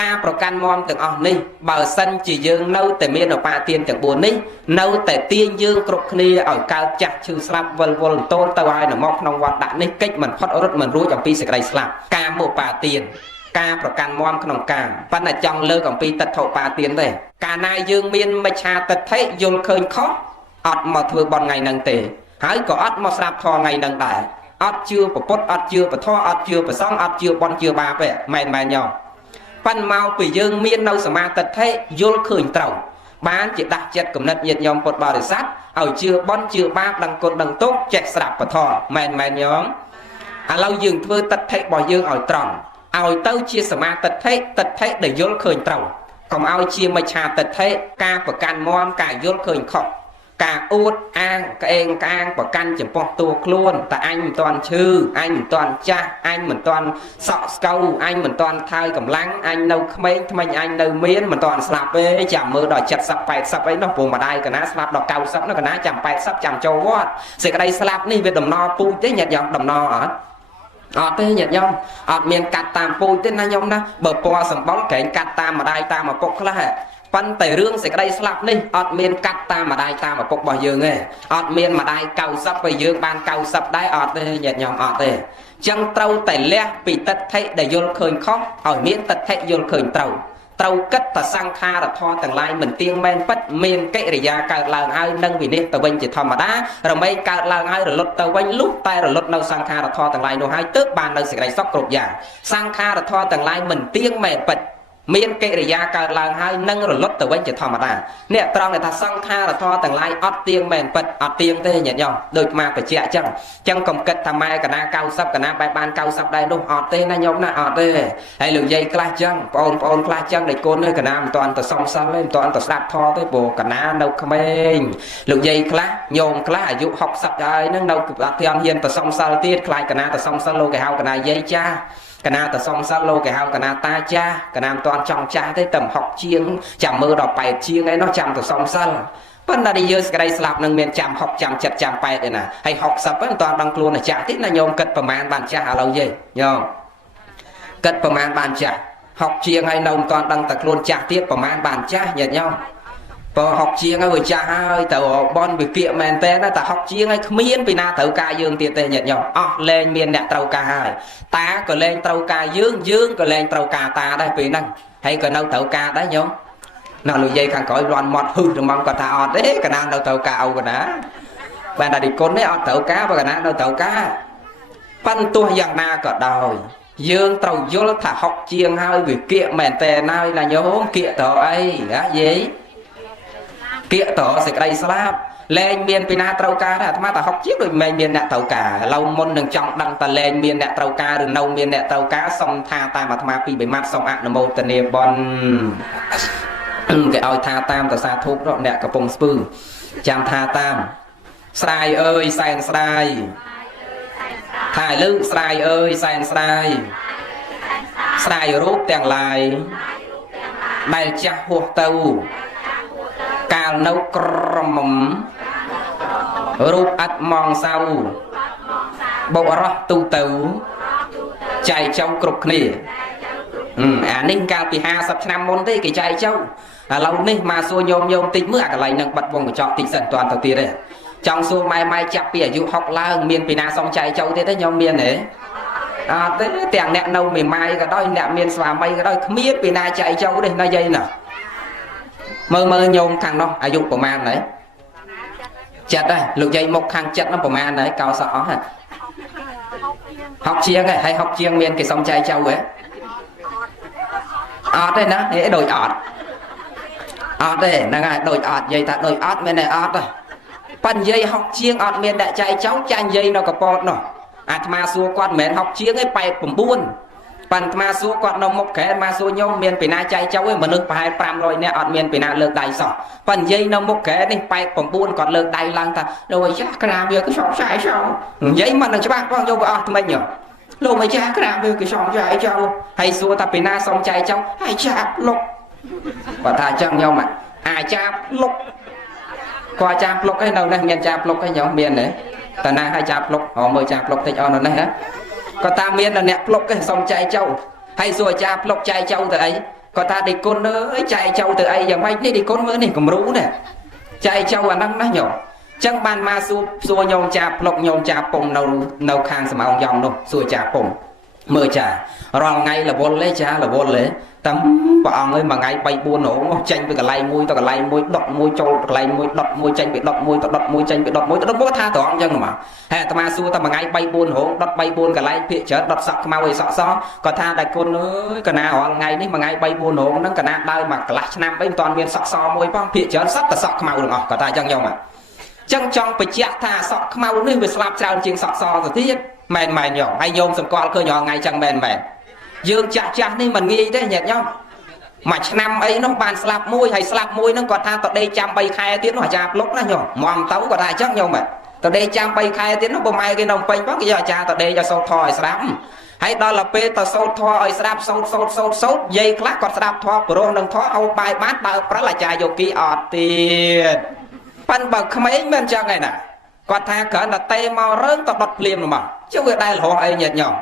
ការប្រកាន់មមទាំងអស់នេះបើសិនជាយើងនៅតែមានឧបាទានទាំង4នេះនៅតែទាញយើងគ្រប់គ្នាឲ្យកើតចាស់ឈឺស្លាប់វិលវល់តូលទៅឲ្យនៅមកក្នុងវត្តដាក់នេះកិច្ចមិនផុតរត់មិនរួចអំពីសេចក្តីស្លាប់ការមុបាទានការប្រកាន់មមក្នុងកាមប៉ុន្តែចង់លើកអំពីទិដ្ឋុបាទានទេកាលណាយើងមានមិច្ឆាទិដ្ឋិយល់ឃើញខុសអត់មកធ្វើបន់ថ្ងៃហ្នឹងទេហើយក៏អត់មកស្ដាប់ធម៌ថ្ងៃហ្នឹងដែរអត់ជឿពុទ្ធអត់ជឿពធអត់ជឿប្រសងអត់ជឿបន់ជឿបាបទេមែនយោប៉ិនមកពីយើងមាននៅសមាទិដ្ឋិយល់ឃើញត្រូវបានជាដាស់ចិត្តគំនិតញាតិញោមពុទ្ធបរិស័ទឲ្យជឿបន់ជឿបាបដឹងគុណដឹងទោសចេះស្ដាប់ពធមែនញោមឥឡូវយើងធ្វើទិដ្ឋិរបស់យើងឲ្យត្រង់ឲ្យទៅជាសមាទិដ្ឋិទិដ្ឋិដែលយល់ឃើញត្រូវកុំឲ្យជាមិច្ឆាទិដ្ឋិការប្រកាន់មមការយល់ឃើញខុសការអួតអាងក្អេងកាងប្រកាន់ចំពោះតួខ្លួនតែអញមិនទាន់ឈឺអញមិនទាន់ចាស់អញមិនទាន់សក់ស្កូវអញមិនទាន់ថើយកម្លាំងអញនៅក្មេងថ្មិញអញនៅមានមិនទាន់ស្លាប់ទេចាំមើលដល់70 80អីនោះព្រោះម្ដាយកណាស្លាប់ដល់90នោះកណាចាំ80ចាំចូលវត្តសេចក្តីស្លាប់នេះវាដំណរពូជទេញាតិញោមដំណរអត់ទេញាតិញោមអត់មានកាត់តាមពូជទេណាញោមណាបើពណ៌សម្បុរក្រែងកាត់តាមម្ដាយតាមឪពុកខ្លះប៉ុន្តែរឿងសេចក្តីស្លាប់នេះអត់មានកាត់តាមម្ដាយតាមឪពុករបស់យើងទេអត់មានម្ដាយ90ពេលយើងបាន90ដែរអត់ទេញាតិញោមអត់ទេអញ្ចឹងត្រូវតែលះពីទិដ្ឋិដែលយល់ឃើញខុសឲ្យមានទិដ្ឋិយល់ឃើញត្រូវគិតថាសង្ខារធម៌ទាំងឡាយមិនទៀងមែនពិតមានកិរិយាកើតឡើងហើយនឹងវិនិច្ឆ័យទៅវិញជាធម្មតារមែងកើតឡើងហើយរលត់ទៅវិញលុះតែរលត់នៅសង្ខារធម៌ទាំងឡាយនោះហើយទើបបាននៅសេចក្តីសុខគ្រប់យ៉ាងសង្ខារធម៌ទាំងឡាយមិនទៀងមែនពិតមានកិរិយាកើតឡើងហើយនឹងរលត់ទៅវិញជាធម្មតានេះត្រង់ដែលថាសង្ខារធម៌ទាំងឡាយអត់ទៀងមែនពិតអត់ទៀងទេញាតិញោមដូចមកបញ្ជាក់អញ្ចឹងកុំគិតថាម៉ែកណា90កណាបែបបាន90ដែរនោះអត់ទេណាញោមណាអត់ទេហើយលោកយាយខ្លះអញ្ចឹងបងប្អូនខ្លះអញ្ចឹងដែលកូននេះកណាមិនតាន់ទៅសំសិលទេមិនតាន់ទៅស្ដាប់ធម៌ទេព្រោះកណានៅក្មេងលោកយាយខ្លះញោមខ្លះអាយុ60ហើយហ្នឹងនៅអត់ទាន់ហ៊ានទៅសំសិលទៀតខ្លាចកណាទៅសំសិលលោកគេហៅកណាយាយចាស់កណាទៅសំសិលលោកគេហៅកណាតាចាស់កណាមិនតាន់ចង់ចាស់ទេតែ60ជាងចាំមើលដល់80ជាងឯនោះចាំទៅសំសិលប៉ុន្តែយើងសេចក្តីស្លាប់នឹងមានចាំ60ចាំ70ចាំ80ឯណាហើយ60ហ្នឹងមិនតាន់ដឹងខ្លួនចាស់ទៀតណាញោមគិតប្រមាណបានចាស់ឥឡូវយេញោមគិតប្រមាណបានចាស់60ជាងហើយនៅមិនតាន់ដឹងតែខ្លួនចាស់ទៀតប្រមាណបានចាស់ញាតិញោមបើ60ជាងហើយវាចាស់ហើយទៅបនវិគៀកមែនតើតែ60ជាងហើយគ្មានពីណាត្រូវការយើងទៀតទេញាតិញោមអស់លែងមានអ្នកត្រូវការហើយតាក៏លែងត្រូវការយើងក៏លែងត្រូវការតាដែរពេលហ្នឹងហើយក៏នៅត្រូវការដែរញោមណាលោកយាយខាងក្រោយរាន់មាត់ហឹសរំងគាត់ថាអត់ទេកណានៅត្រូវការអូកណាបានតែគុណនេះអត់ត្រូវការបើកណានៅត្រូវការប៉ុន្តែទោះយ៉ាងណាក៏ដោយយើងត្រូវយល់ថា60ជាងហើយវិគៀកមែនតើហើយណាញោមគៀកទៅអីណាយាយគៀកតសេចក្តីស្លាប់លែងមានពីណាត្រូវការដែរអាត្មាតែ60ជាងដូចមិនមានអ្នកត្រូវការឥឡូវមុននឹងចង់ដឹងតលែងមានអ្នកត្រូវការឬនៅមានអ្នកត្រូវការសុំថាតាមអាត្មាពី3ម៉ាត់សុំអនុមោទនាបន់គេឲ្យថាតាមតសាធុបអ្នកកំពុងស្ពឺចាំថាតាមស្រាយអើយសែនស្រាយថាលឺស្រាយអើយសែនស្រាយ ស្ដាយរូបទាំងឡាយដែលចាស់ហួសទៅកាលនៅក្រមុំរូបឥតมองសៅបុរសទូទៅចែកចៅគ្រប់គ្នាអានេះកាលពី50ឆ្នាំមុនទេគេចែកចៅឥឡូវនេះមកសួរញោមតិចមើលអាកន្លែងនឹងបាត់វងកញ្ចក់តិចសិនតើទៅទៀតទេចង់សួរម៉ែចាប់ពីអាយុ60ឡើងមានពីណាសុំចែកចៅទៀតទេញោមមានទេអត់ទេទាំងអ្នកនៅមេម៉ាយក៏ដោយអ្នកមានស្វាមីក៏ដោយគ្មានពីណាចែកចៅទេណាយាយណាមើលញោមខាងនោះអាយុប្រហែលហើយចិត្តហើយលោកយាយមុខខាងចិត្តនោះប្រហែលហើយកោសអស់ហ៎60ជាងហើយ60ជាងមានគេសុំចែកចៅហ៎អត់ទេណាដូចអត់ទេហ្នឹងហើយដូចអត់និយាយថាដូចអត់មានតែអត់ទេប៉ិននិយាយ60ជាងអត់មានអ្នកចែកចៅចាញ់និយាយនៅកពតនោះអាត្មាសួរគាត់មិនមែន60ជាងទេ89ប៉ិនអាត្មាសួរគាត់នៅមុខក្រែអាត្មាសួរញោមមានពីណាចែកចៅទេមនុស្សប្រហែល500នាក់អត់មានពីណាលើកដៃសោះប៉ិននិយាយនៅមុខក្រែនេះ89គាត់លើកដៃឡើងថាលោកម្ចាស់ក្រាមវាគឺសុំចែកចៅនិយាយមិននឹងច្បាស់ផងយកវាអស់ថ្មិញលោកម្ចាស់ក្រាមវាគឺសុំចែកចៅហើយសួរថាពីណាសុំចែកចៅហើយចាប់លុកគាត់ថាចឹងញោមអាចាប់លុកគាត់ចាប់លុកឯនៅនេះមានចាប់លុកឯញោមមានទេតាណាឲ្យចាប់លុកមើលចាប់លុកតិចអស់នៅនេះហ៎គាត់ថាមានអ្នកផ្លុកឯងសុំចែកចៅហើយសួរអាចារ្យផ្លុកចែកចៅទៅអីគាត់ថាដេគុណអើយចែកចៅទៅអីយ៉ាងម៉េចនេះដេគុណមើលនេះគំរូនេះចែកចៅអាហ្នឹងណាញោមចឹងបានមកសួរញោមចាផ្លុកញោមចាពងនៅខាងស្មោងយ៉ងនោះសួរចាពងមើលចារាល់ថ្ងៃរវល់ទេចារវល់ទេតាមព្រះអង្គអើយមួយថ្ងៃ3 4រងចេញពីកន្លែងមួយទៅកន្លែងមួយដុតមួយចូលកន្លែងមួយដុតមួយចេញពីដុតមួយទៅដុតមួយចេញពីដុតមួយទៅដុតមួយថាត្រង់អញ្ចឹងមកហើយអាត្មាសួរតែមួយថ្ងៃ3 4រងដុត3 4កន្លែងភាកច្រើនដុតសក់ខ្មៅឲ្យសក់សគាត់ថាតែគុណអើយកណារាល់ថ្ងៃនេះមួយថ្ងៃ3 4រងហ្នឹងកណាដើរមកកន្លះឆ្នាំអីមិនទាន់មានសក់សមួយផងភាកច្រើនសក់តែសក់ខ្មៅទាំងអស់គាត់ថាអញ្ចឹងយកមកចឹងចង់បញ្ជាក់ថាសក់ខ្មៅនេះវាស្លាប់ច្រើនជាងសក់សទៅទៀតមែនយកហើយញោមសម្គាល់ឃើញរាល់ថ្ងៃចឹងមែនយើងចាស់នេះមិនងាយទេញាតិញោមមួយឆ្នាំអីនោះបានស្លាប់មួយហើយស្លាប់មួយហ្នឹងគាត់ថាតដេកចាំ3ខែទៀតនោះអាចារ្យផ្លុកណាញោមមមទៅគាត់ថាអញ្ចឹងញោមតដេកចាំ3ខែទៀតនោះបើម៉ែគេនៅពេញផងគេយកអាចារ្យតដេកឲ្យសូត្រធម៌ឲ្យស្ដាប់ហើយដល់ទៅពេលទៅសូត្រធម៌ឲ្យស្ដាប់សូត្រយាយខ្លះគាត់ស្ដាប់ធម៌ព្រោះនឹងធម៌ឲ្យបាយបានបើប្រិលអាចារ្យយោគីអត់ទៀតប៉ិនបើក្មេងមិនអញ្ចឹងឯណាគាត់ថាគ្រាន់តែតេមករើងទៅដុតភ្លាមមកជឿវាដែលរហអីញាតិញោម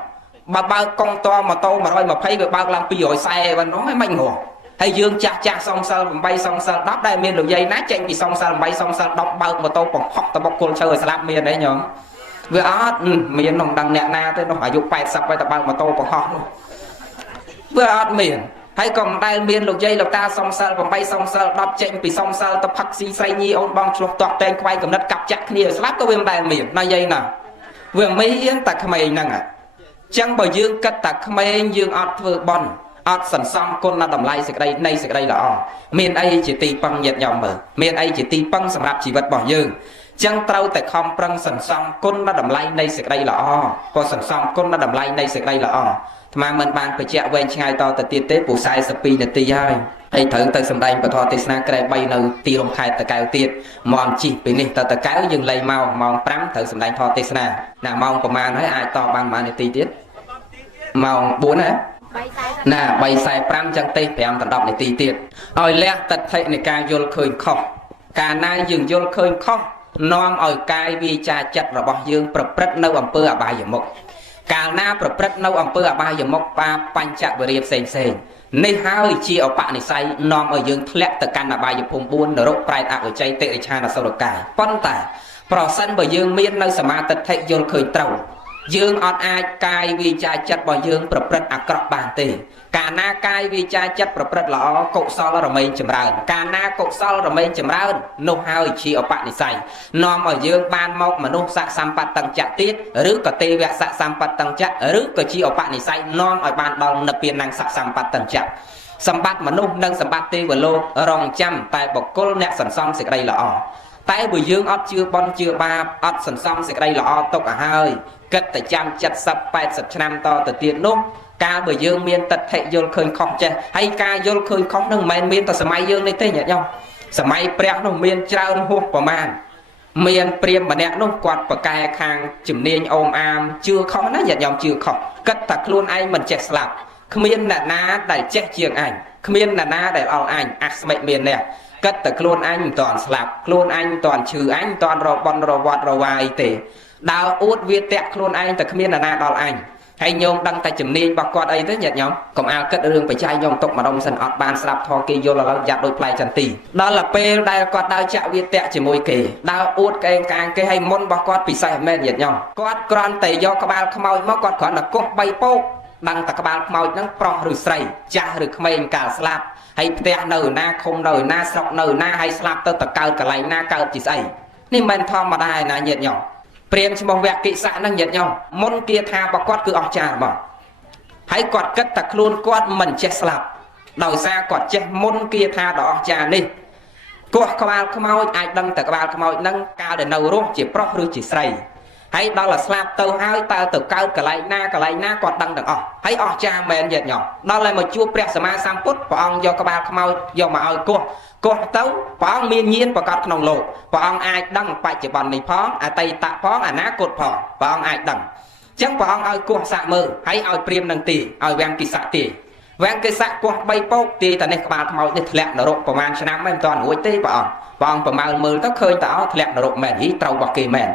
បើកង់តម៉ូតូ120វាបើកឡើង240ប៉ុណ្ណោះហើយមិនរហហើយយើងចាស់សំសិល8សំសិល10ដែលមានលោកយាយណាចេញពីសំសិល8សំសិល10បើកម៉ូតូបង្ហក់តបុកគល់ឈើឲ្យស្លាប់មានទេញោមវាអត់មាននោះដឹងអ្នកណាទេនោះអាយុ80ហើយតបើកម៉ូតូបង្ហក់នោះវាអត់មានហើយក៏មិនដែលមានលោកយាយលោកតាសំសិល8សំសិល10ចេញពីសំសិលទៅផឹកស៊ីស្រីញីអូនបងឆ្លោះតក់តែងខ្វាយកំណត់កាប់ចាក់គ្នាស្លាប់ក៏វាមិនដែលមានណាយាយណាវាមានតែក្មេងហ្នឹងចឹងបើយើងគិតតែក្មេងយើងអត់ធ្វើបន់អត់សន្សំគុណតម្លៃសេចក្តីនៃសេចក្តីល្អមានអីជាទីពឹងញាតិញោមមើលមានអីជាទីពឹងសម្រាប់ជីវិតរបស់យើងចឹងត្រូវតែខំប្រឹងសន្សំគុណតម្លៃនៃសេចក្តីល្អក៏សន្សំគុណតម្លៃនៃសេចក្តីល្អអាត្មាមិនបានបញ្ជាក់វែងឆ្ងាយតទៅទៀតទេព្រោះ42នាទីហើយត្រូវទៅសម្ដែងពធទេសនាក្រែ3នៅទីរំខេត្តតកែវទៀតមកជិះពីនេះទៅតកែវយើងលេងមកម៉ោង5ត្រូវសម្ដែងធម៌ទេសនាណាម៉ោងប្រហែលហើយអាចតបានប៉ុន្មាននាទីទៀតម៉ោង4ណាណា3:45ចឹងទេ5ដល់10នាទីទៀតឲ្យលះតដ្ឋិនៃការយល់ឃើញខុសកាលណាយើងយល់ឃើញខុសនាំឲ្យកាយវាចាចិត្តរបស់យើងប្រព្រឹត្តនៅអំពើអបាយមុខកាលណាប្រព្រឹត្តនៅអំពើអបាយមុខបាបបញ្ចវរិយផ្សេងនេះហើយជាឧបនិស្ស័យនាំឲ្យយើងធ្លាក់ទៅកាន់អបាយភូមិ4នរកប្រែតអវិជ័យតិរិឆានអសុរកាយប៉ុន្តែប្រសិនបើយើងមាននៅសមាទិដ្ឋិយល់ឃើញត្រូវយើងអត់អាចកាយវាចាចិត្តរបស់យើងប្រព្រឹត្តអាក្រក់បានទេកាលណាកាយវាចាចិត្តប្រព្រឹត្តល្អកុសលរមែងចម្រើនកាលណាកុសលរមែងចម្រើននោះហើយជាឧបនិស្ស័យនាំឲ្យយើងបានមកមនុស្សស័ក្តិសម្បត្តិតង្ចៈទៀតឬក៏ទេវៈស័ក្តិសម្បត្តិតង្ចៈឬក៏ជាឧបនិស្ស័យនាំឲ្យបានដល់និព្វានស័ក្តិសម្បត្តិតង្ចៈសម្បត្តិមនុស្សនិងសម្បត្តិទេវលោករងចាំតែបុគ្គលអ្នកសន្សំសេចក្តីល្អតែបើយើងអត់ជឿបន់ជឿបាបអត់សន្សំសេចក្តីល្អទុកឲ្យហើយគិតតែចាំ70 80ឆ្នាំតទៅទៀតនោះកាលបើយើងមានទិដ្ឋិយល់ឃើញខុសចេះហើយការយល់ឃើញខុសនឹងមិនមែនមានតែសម័យយើងនេះទេញាតិញោមសម័យព្រះនោះមានច្រើនហួសប្រមាណមានព្រាហ្មណ៍ម្នាក់នោះគាត់ប្រកែខាងជំនាញអូមអាមជឿខុសណាញាតិញោមជឿខុសគិតតែខ្លួនឯងមិនចេះស្លាប់ គ្មានអ្នកណាដែលចេះជាងអញគ្មានអ្នកណាដែលអល់អញអាស្មិមាននេះគិតតែខ្លួនអញមិនតាន់ស្លាប់ខ្លួនអញមិនតាន់ឈឺអញមិនតាន់របន់រវត្តរវាយទេដើរអួតវាតាក់ខ្លួនឯងតែគ្មានអ្នកណាដល់អញហើយញោមដឹងតែជំនាញរបស់គាត់អីទៅញាតិញោមកុំអាលគិតរឿងបច្ច័យញោមຕົកម្ដុំសិនអត់បានស្ដាប់ធម៌គេយល់ឥឡូវយ៉ាត់ដូចផ្លែចន្ទីដល់ទៅពេលដែលគាត់ដើរចាក់វាតាក់ជាមួយគេដើរអួតកែងកាងគេឲ្យមុនរបស់គាត់ពិសេសមែនញាតិញោមគាត់គ្រាន់តែយកក្បាលខ្មោចមកគាត់គ្រាន់តែគោះ3ពោកដឹងតែក្បាលខ្មោចហ្នឹងប្រុសឬស្រីចាស់ឬក្មេងកាលស្លាប់ហើយផ្ទះនៅណាឃុំនៅណាស្រុកនៅណាហើយស្លាប់ទៅកើតកន្លែងណាកើតជាស្អីនេះមិនធម្មតាឯណាញាតិញោមព្រាមឈ្មោះវគ្គិស័កហ្នឹងញាតិញោមមុនគាថារបស់គាត់គឺអស្ចារ្យមកហើយគាត់គិតតែខ្លួនគាត់មិនចេះស្លាប់ដោយសារគាត់ចេះមុនគាថាដ៏អស្ចារ្យនេះគោះក្បាលខ្មោចអាចដឹងតែក្បាលខ្មោចហ្នឹងកាលដែលនៅរស់ជាប្រុសឬជាស្រីហើយដល់តែស្លាប់ទៅហើយតើទៅកើតកន្លែងណាគាត់ដឹងទាំងអស់ហើយអស្ចារ្យមែនញាតិញោមដល់ហើយមកជួបព្រះសម្មាសម្ពុទ្ធព្រះអង្គយកក្បាលខ្មោចយកមកឲ្យគោះទៅព្រះអង្គមានញាណប្រកបក្នុងលោកព្រះអង្គអាចដឹងបច្ចុប្បន្ននេះផងអតីតផងអនាគតផងព្រះអង្គអាចដឹងអញ្ចឹងព្រះអង្គឲ្យគោះសាក់មើលហើយឲ្យព្រាមនឹងទីឲ្យវាំងគិស័កទីវាំងគិស័កគោះ3ពោកទីតែនេះក្បាលខ្មោចនេះធ្លាក់នរកប្រហែលឆ្នាំមិនទាន់រួចទេព្រះអង្គប្រមាលមើលទៅឃើញតែធ្លាក់នរកមែនហីត្រូវរបស់គេមែន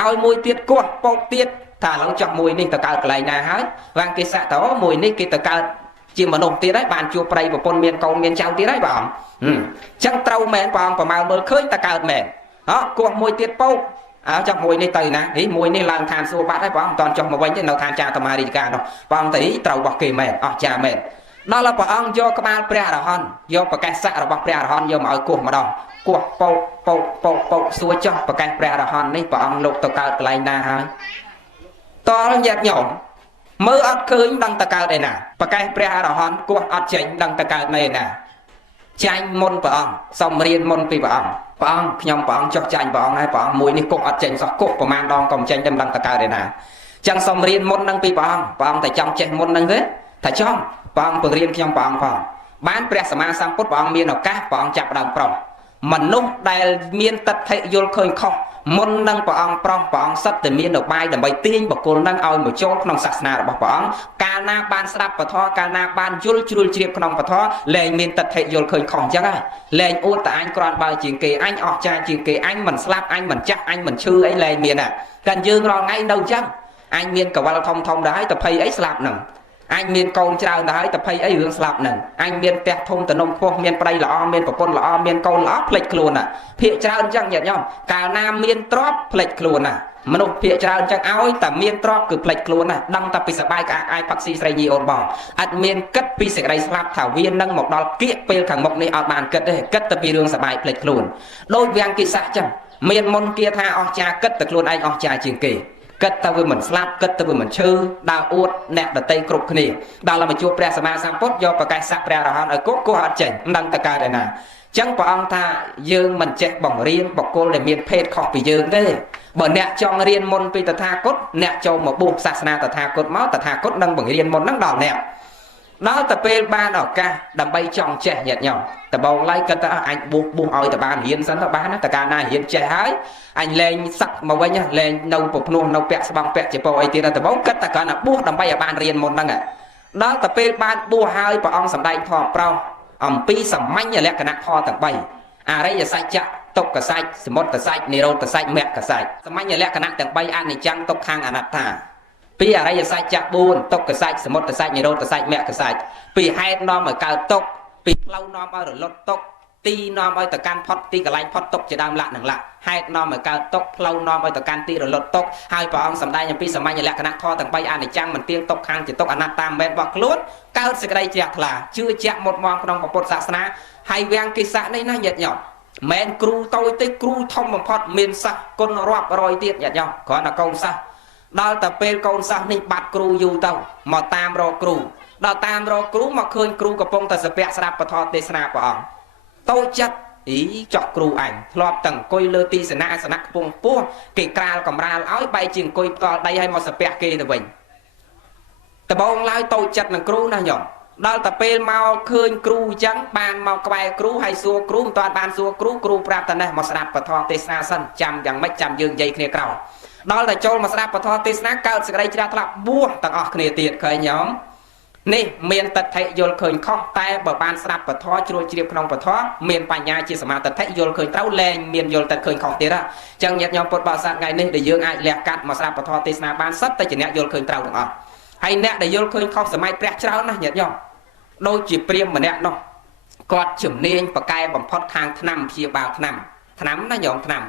ឲ្យមួយទៀតគោះពោកទៀតថាឡើងចុះមួយនេះទៅកើតកន្លែងណាហើយវាំងគិស័កទៅមួយនេះគេទៅកើតជាមនុស្សទៀតហើយបានជួបប្រៃប្រពន្ធមានកូនមានចៅទៀតហើយបងអញ្ចឹងត្រូវមែនបងប្រមាលមើលឃើញតែកើតមែនគោះមួយទៀតពោកចុះមួយនេះទៅណាមួយនេះឡើងឋានសួគ៌បាត់ហើយបងមិនតាន់ចុះមកវិញទេនៅឋានចាតមារីកានោះបងទៅត្រូវរបស់គេមែនអស្ចារ្យមែនដល់ហើយព្រះអង្គយកក្បាលព្រះអរហន្តយកប្រកាសស័ករបស់ព្រះអរហន្តយកមកឲ្យគោះម្ដងគោះពោកសួរចុះប្រកាសព្រះអរហន្តនេះព្រះអង្គលោកទៅកើតកន្លែងណាហើយតលញាតិញោមមើលអត់ឃើញដឹងតែកើតឯណាប្រកែកព្រះអរហន្តគោះអត់ចេញដឹងតែកើតនៅឯណាចាញ់មុនព្រះអង្គសំរៀនមុនពីព្រះអង្គខ្ញុំព្រះអង្គចុះចាញ់ព្រះអង្គហើយព្រះអង្គមួយនេះគោះអត់ចេញសោះគោះប្រមាណដងក៏មិនចេញតែមិនដឹងតែកើតឯណាចឹងសំរៀនមុននឹងពីព្រះអង្គតែចង់ចេះមុននឹងទេថាចង់ព្រះអង្គបង្រៀនខ្ញុំព្រះអង្គផងបានព្រះសម្មាសម្ពុទ្ធព្រះអង្គមានឱកាសព្រះអង្គចាប់ដើមប្រុសមនុស្សដែលមានទិដ្ឋិយល់ឃើញខុសមុននឹងព្រះអង្គប្រុសព្រះអង្គសិតតែមានឧបាយដើម្បីទាញបុគ្គលនឹងឲ្យមកចូលក្នុងសាសនារបស់ព្រះអង្គកាលណាបានស្ដាប់ពធកាលណាបានយល់ជ្រួលជ្រាបក្នុងពធលែងមានទិដ្ឋិយល់ឃើញខុសអញ្ចឹងហើយលែងអួតតែអញគ្រាន់បើជាងគេអញអស្ចារ្យជាងគេអញមិនស្លាប់អញមិនចាស់អញមិនឈឺអីលែងមានតែយើងរាល់ថ្ងៃនៅអញ្ចឹងអញមានកវលធំដែរហើយតែភ័យអីស្លាប់នឹងអញមានកូនច្រើនដែរតែភ័យអីរឿងស្លាប់នឹងអញមានផ្ទះធំតំណុំខ្ពស់មានប្តីល្អមានប្រពន្ធល្អមានកូនល្អផ្លេចខ្លួនណាភាកច្រើនអញ្ចឹងញាតិញោមកាលណាមានទ្រព្យផ្លេចខ្លួនណាមនុស្សភាកច្រើនអញ្ចឹងឲ្យតែមានទ្រព្យគឺផ្លេចខ្លួនណាដឹងតែពីសបាយក្អាកអាយផាក់ស៊ីស្រីញីអូនបងអត់មានគិតពីសេចក្តីស្លាប់ថាវានឹងមកដល់គៀកពេលខាងមុខនេះអត់បានគិតទេគិតតែពីរឿងសបាយផ្លេចខ្លួនដូចវាំងគិស័កអញ្ចឹងមានមុនគាថាអស្ចារ្យគិតតែខ្លួនឯងអស្ចារ្យជាងគេគិតទៅវាមិនស្លាប់គិតទៅវាមិនឈឺដើរអួតអ្នកដតីគ្រប់គ្នាដល់មកជួបព្រះសម្មាសម្ពុទ្ធយកប្រកាសស័កព្រះអរហន្តឲ្យគោះអត់ចេញមិនដឹងតើកើតឯណាអញ្ចឹងព្រះអង្គថាយើងមិនចេះបង្រៀនបុគ្គលដែលមានភេទខុសពីយើងទេបើអ្នកចង់រៀនមុនពីតថាគតអ្នកចូលមកបួសសាសនាតថាគតមកតថាគតនឹងបង្រៀនមុនហ្នឹងដល់អ្នកដល់តែពេលបានឱកាសដើម្បីចង់ចេះញាតិញោមតបងឡៃគិតថាអញបួសឲ្យតបានរៀនសិនទៅបានណាតកាលណារៀនចេះហើយអញលែងសឹកមកវិញលែងនៅប្រភ្នោះនៅពាក់ស្បង់ពាក់ចពោអីទៀតតបងគិតតែគ្រាន់តែបួសដើម្បីឲ្យបានរៀនមុនហ្នឹងដល់តែពេលបានបួសហើយព្រះអង្គសម្ដែងធម៌ប្រោសអំពីសាមញ្ញលក្ខណៈធម៌ទាំង3អរិយសច្ចៈទុក្ខសច្ចៈសមុទយសច្ចៈនិរោធសច្ចៈមគ្គសច្ចៈសាមញ្ញលក្ខណៈទាំង3អនិច្ចំទុក្ខំអនត្តាពីអរិយសច្ចៈ4ទុក្ខសច្ចៈសមុទយសច្ចៈនិរោធសច្ចៈមគ្គសច្ចៈពីហេតុនាំឲ្យកើតទុក្ខពីផ្លូវនាំឲ្យរលត់ទុក្ខទីនាំឲ្យទៅកាន់ផុតទីកន្លែងផុតទុក្ខជាដើមលក្ខនឹងលក្ខហេតុនាំឲ្យកើតទុក្ខផ្លូវនាំឲ្យទៅកាន់ទីរលត់ទុក្ខហើយព្រះអង្គសម្ដែងអំពីសាមញ្ញលក្ខណៈធម៌ទាំង3អនិច្ចំមិនទៀងទុក្ខំជាទុក្ខអនត្តាមិនមែនរបស់ខ្លួនកើតសេចក្តីជ្រះថ្លាជឿជាក់មុតមមក្នុងពុទ្ធសាសនាហើយវាំងគិស័កនេះណាញាតិញោមមិនគ្រូតូចទេគ្រូធំបំផុតមានសិស្សគុណរាប់រយទៀតញាតិញោមគ្រាន់តែកូនសិស្សដល់តែពេលកូនសិស្សនេះបាត់គ្រូយូរទៅមកតាមរកគ្រូដល់តាមរកគ្រូមកឃើញគ្រូកំពុងតែសពាក់ស្ដាប់ពធទេសនាព្រះអង្គតូចចិត្តចោះគ្រូអញធ្លាប់តែអង្គុយលើទីសនៈអាសនៈខ្ពង់ពោះគេក្រាលកំរាលឲ្យបែរជាអង្គុយផ្ទាល់ដីឲ្យមកសពាក់គេទៅវិញដបងឡើយតូចចិត្តនឹងគ្រូណាញោមដល់តែពេលមកឃើញគ្រូអញ្ចឹងបានមកក្បែរគ្រូហើយសួរគ្រូមិនទាន់បានសួរគ្រូគ្រូប្រាប់តែនេះមកស្ដាប់ពធទេសនាសិនចាំយ៉ាងម៉េចចាំយើងនិយាយគ្នាក្រោយដល់តែចូលមកស្ដាប់ពធទេសនាកើតសេចក្តីជ្រះថ្លាបួសទាំងអស់គ្នាទៀតឃើញញោម នេះមានតថេយល់ឃើញខុសតែបើបានស្ដាប់ពធជ្រួលជ្រាបក្នុងពធមានបញ្ញាជាសមាតថេយល់ឃើញត្រូវលែងមានយល់តែឃើញខុសទៀតអញ្ចឹងញាតិញោមពុទ្ធបរិស័ទថ្ងៃនេះដែលយើងអាចលះកាត់មកស្ដាប់ពធទេសនាបានសិតតែជាអ្នកយល់ឃើញត្រូវទាំងអស់ហើយអ្នកដែលយល់ឃើញខុសសម័យព្រះច្រើនណាស់ញាតិញោមដូចជាព្រាហ្មណ៍ម្នាក់នោះគាត់ជំនាញបកែបំផុតខាងឆ្នាំព្យាបាលឆ្នាំណាញោមឆ្នាំ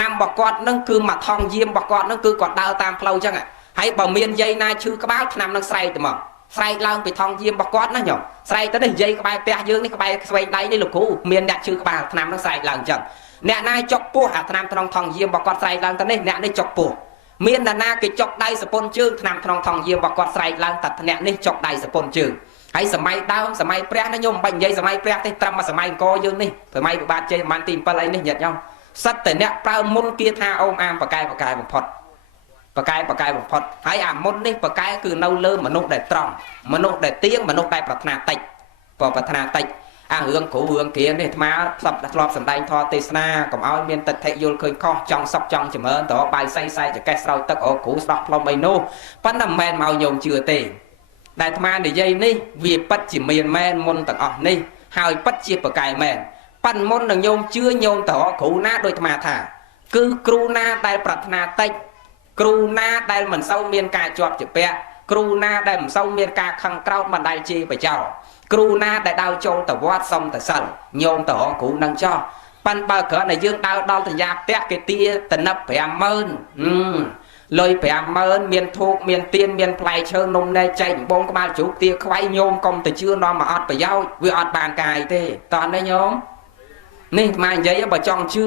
របស់គាត់នឹងគឺមកថងយាមរបស់គាត់នឹងគឺគាត់ដើរតាមផ្លូវអញ្ចឹងហើយបើមានយាយណាឈឺក្បាលឆ្នាំនឹងស្រែកទៅមកស្រែកឡើងពីថងយាមរបស់គាត់ណាញោមស្រែកទៅនេះយាយក្បែរផ្ទះយើងនេះក្បែរស្វែងដៃនេះលោកគ្រូមានអ្នកឈឺក្បាលឆ្នាំនឹងស្រែកឡើងអញ្ចឹងអ្នកណាចុកពោះអាឆ្នាំក្នុងថងយាមរបស់គាត់ស្រែកឡើងទៅនេះអ្នកនេះចុកពោះមានអ្នកណាគេចុកដៃសពុនជើងឆ្នាំក្នុងថងយាមរបស់គាត់ស្រែកឡើងតែអ្នកនេះចុកដៃសពុនជើងហើយសម័យដើមសម័យព្រះណាញោមមិនបាច់និយាយសម័យព្រះទេត្រឹមមកសម័យអង្គរយើងនេះសម័យប្របាទជ័យប្រហែលទី7អីនេះញាតិញោមសិតតែអ្នកប្រើមុនគាថាអូមអាមបកែបំផុតបកែបំផុតហើយអាមុននេះបកែគឺនៅលើមនុស្សដែលត្រង់មនុស្សដែលទៀងមនុស្សដែលប្រាថ្នាតិចប្រាថ្នាតិចអារឿងគ្រូរឿងគ្រានេះអាត្មាធ្លាប់សម្ដែងធម៌ទេសនាកុំឲ្យមានទិដ្ឋិយល់ឃើញខុសចង់សុកចង់ចម្រើនតើបាយសៃសៃចកេះស្រោចទឹកអូគ្រូស្ដោះផ្លុំអីនោះប៉ុន្តែមិនមែនមកញោមជឿទេដែលអាត្មានិយាយនេះវាពិតជាមានមែនមុនទាំងអស់នេះហើយពិតជាបកែមែនប៉ិនមុននឹងញោមជឿញោមតើគ្រូណាដូចអាត្មាថាគឺគ្រូណាដែលប្រាថ្នាតិចគ្រូណាដែលមិនសូវមានការជាប់ជាពាក់គ្រូណាដែលមិនសូវមានការខឹងក្រោធមិនដែលជាបចោគ្រូណាដែលដើរចូលទៅវត្តសុំទៅសិលញោមតើគ្រូនឹងចោះប៉ិនបើគ្រាន់តែយើងដើរដល់តយ៉ាផ្ទះគេទាតនិប 50000 លុយ 50000 មានធូបមានទៀនមានផ្លែឈើនំនែកចែកបងក្បាលជ្រូកទាខ្វៃញោមកុំទៅជឿនាំមកអត់ប្រយោជន៍វាអត់បានកាយទេតោះនេះញោមនេះអានិយាយបើចង់ជឿ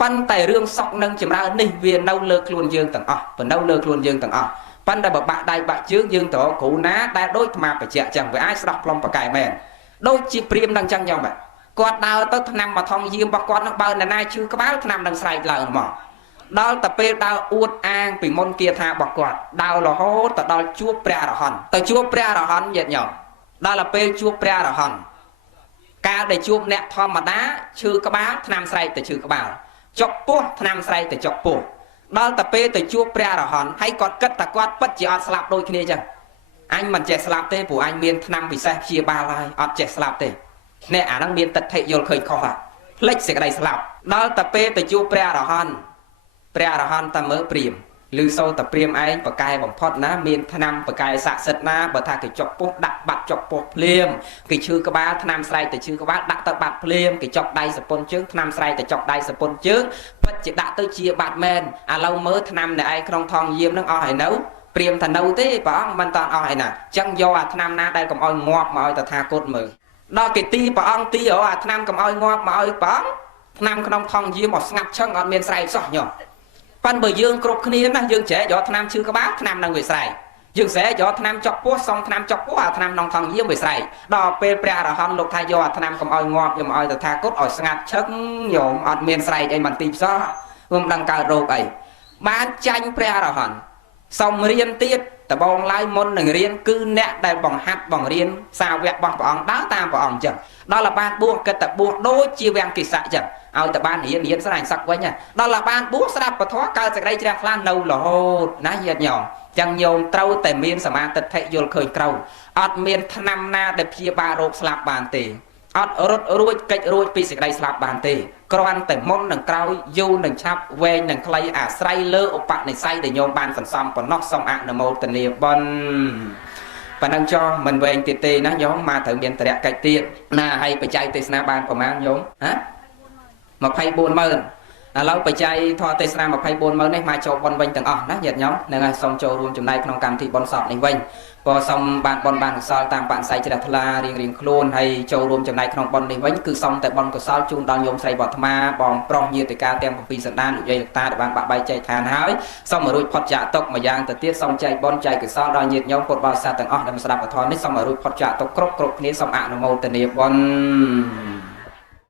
ប៉ុន្តែរឿងសក់នឹងចម្រើននេះវានៅលើខ្លួនយើងទាំងអស់នៅលើខ្លួនយើងទាំងអស់ប៉ុន្តែបើបាក់ដៃបាក់ជើងយើងត្រូវគ្រូណាដែលដូចអាត្មាបច្ចៈចឹងវាអាចស្ដោះផ្លុំបកែមែនដូចជាព្រាមនឹងចឹងញោមគាត់ដើរទៅថ្នាំមកថងយាមរបស់គាត់នឹងបើនរណាឈឺក្បាលថ្នាំនឹងស្រែកឡើងមកដល់តែពេលដើរអួតអាងពីមុនគាថារបស់គាត់ដើររហូតទៅដល់ជួបព្រះអរហន្តទៅជួបព្រះអរហន្តញាតិញោមដល់ទៅពេលជួបព្រះអរហន្តកាលដែលជួបអ្នកធម្មតាឈឺក្បាលថ្នាំស្រែកទៅឈឺក្បាលចុកពោះថ្នាំស្រែកទៅចុកពោះដល់តែពេលទៅជួបព្រះអរហន្តហើយគាត់គិតថាគាត់ពិតជាអត់ស្លាប់ដូចគ្នាចឹងអញមិនចេះស្លាប់ទេព្រោះអញមានថ្នាំពិសេសព្យាបាលហើយអត់ចេះស្លាប់ទេនេះអាហ្នឹងមានទិដ្ឋិយល់ឃើញខុសផ្លិចសេចក្តីស្លាប់ដល់តែពេលទៅជួបព្រះអរហន្តតែមើលព្រាមឬសូតែព្រាមឯងបកែបំផុតណាមានថ្នាំបកែស័ក្តិសិទ្ធិណាបើថាគេចុកពោះដាក់បាត់ចុកពោះភ្លាមគេឈឺក្បាលថ្នាំស្រែកទៅឈឺក្បាលដាក់ទៅបាត់ភ្លាមគេចុកដៃសពុនជើងថ្នាំស្រែកទៅចុកដៃសពុនជើងពិតជាដាក់ទៅជាបាត់មែនឥឡូវមើលថ្នាំនៅឯក្នុងថងយាមនឹងអស់ហើយនៅព្រាមថានៅទេព្រះអង្គមិនតាន់អស់ហើយណាអញ្ចឹងយកអាថ្នាំណាដែលកុំឲ្យងាប់មកឲ្យតថាគតមើលដល់គេទីព្រះអង្គទីអាថ្នាំកុំឲ្យងាប់មកឲ្យព្រះអង្គថ្នាំក្នុងថងយាមមកស្ងាត់ឈឹងអត់មានស្រែកសោះញោមប៉ិនបើយើងគ្រប់គ្នាណាយើងចេះយកថ្នាំឈឺក្បាលថ្នាំនឹងវាស្រែកយើងស្រែកយកថ្នាំចុកពោះសុំថ្នាំចុកពោះអាថ្នាំក្នុងថងយាមវាស្រែកដល់ពេលព្រះអរហន្តលោកថាយកអាថ្នាំកុំឲ្យងាប់យកមកឲ្យតថាគតឲ្យស្ងាត់ឈឹងញោមអត់មានស្រែកអីមិនទីផ្សោះវាមិនដឹងកើតរោគអីបានចាញ់ព្រះអរហន្តសុំរៀនទៀតដបងឡើយមុននឹងរៀនគឺអ្នកដែលបង្ហាត់បង្រៀនសាវករបស់ព្រះអង្គដើរតាមព្រះអង្គអញ្ចឹងដល់តែបានបួសគិតតែបួសដូចជាវាំងកិស័កអញ្ចឹងឲ្យតែបានរៀនស្រាញ់សឹកវិញដល់តែបានបួសស្ដាប់ពធកើតសេចក្តីជ្រះថ្លានៅរហូតណាញាតិញោមចឹងញោមត្រូវតែមានសមាទិដ្ឋិយល់ឃើញក្រៅអត់មានថ្នាំណាដែលព្យាបាលរោគស្លាប់បានទេអត់រត់រួចកិច្ចរួចពីសេចក្តីស្លាប់បានទេគ្រាន់តែមុននឹងក្រោយយូរនឹងឆាប់វែងនឹងខ្លីអាស្រ័យលើឧបនិស្ស័យដែលញោមបានសន្សំប៉ុណ្ណោះសូមអនុមោទនាបុណ្យប៉ុណ្ណឹងចោះមិនវែងទៀតទេណាញោមមកត្រូវមានតរៈកិច្ចទៀតណាហើយបច្ច័យទេសនាបានប្រមាណញោម240,000ឥឡូវបច្ច័យធម៌ទេសនា240,000នេះមកចូលបុណ្យវិញទាំងអស់ណាញាតិញោមហ្នឹងហើយសូមចូលរួមចំណែកក្នុងកម្មវិធីបុណ្យសពនេះវិញក៏សូមបានបុណ្យបានកុសលតាមបរិស័យជ្រះថ្លារៀងៗខ្លួនហើយចូលរួមចំណែកក្នុងបុណ្យនេះវិញគឺសូមតែបុណ្យកុសលជូនដល់ញោមស្រីវត្តមាបងប្រុសញាតិកាទាំង7សន្តានលោកយាយលោកតាដែលបានបាក់បែកចែកឋានហើយសូមឲ្យរួចផុតចាកទុក្ខមួយយ៉ាងទៅទៀតសូមចែកបុណ្យចែកកុសលដល់ញាតិញោមពុទ្ធបរិស័ទទាំងអស់ដែលស្ដាប់ពធនេះសូមឲ្យរួចផុតចាកទុក្ខគ្រប់គ្នាសូមអនុមោទនាបុណ្យ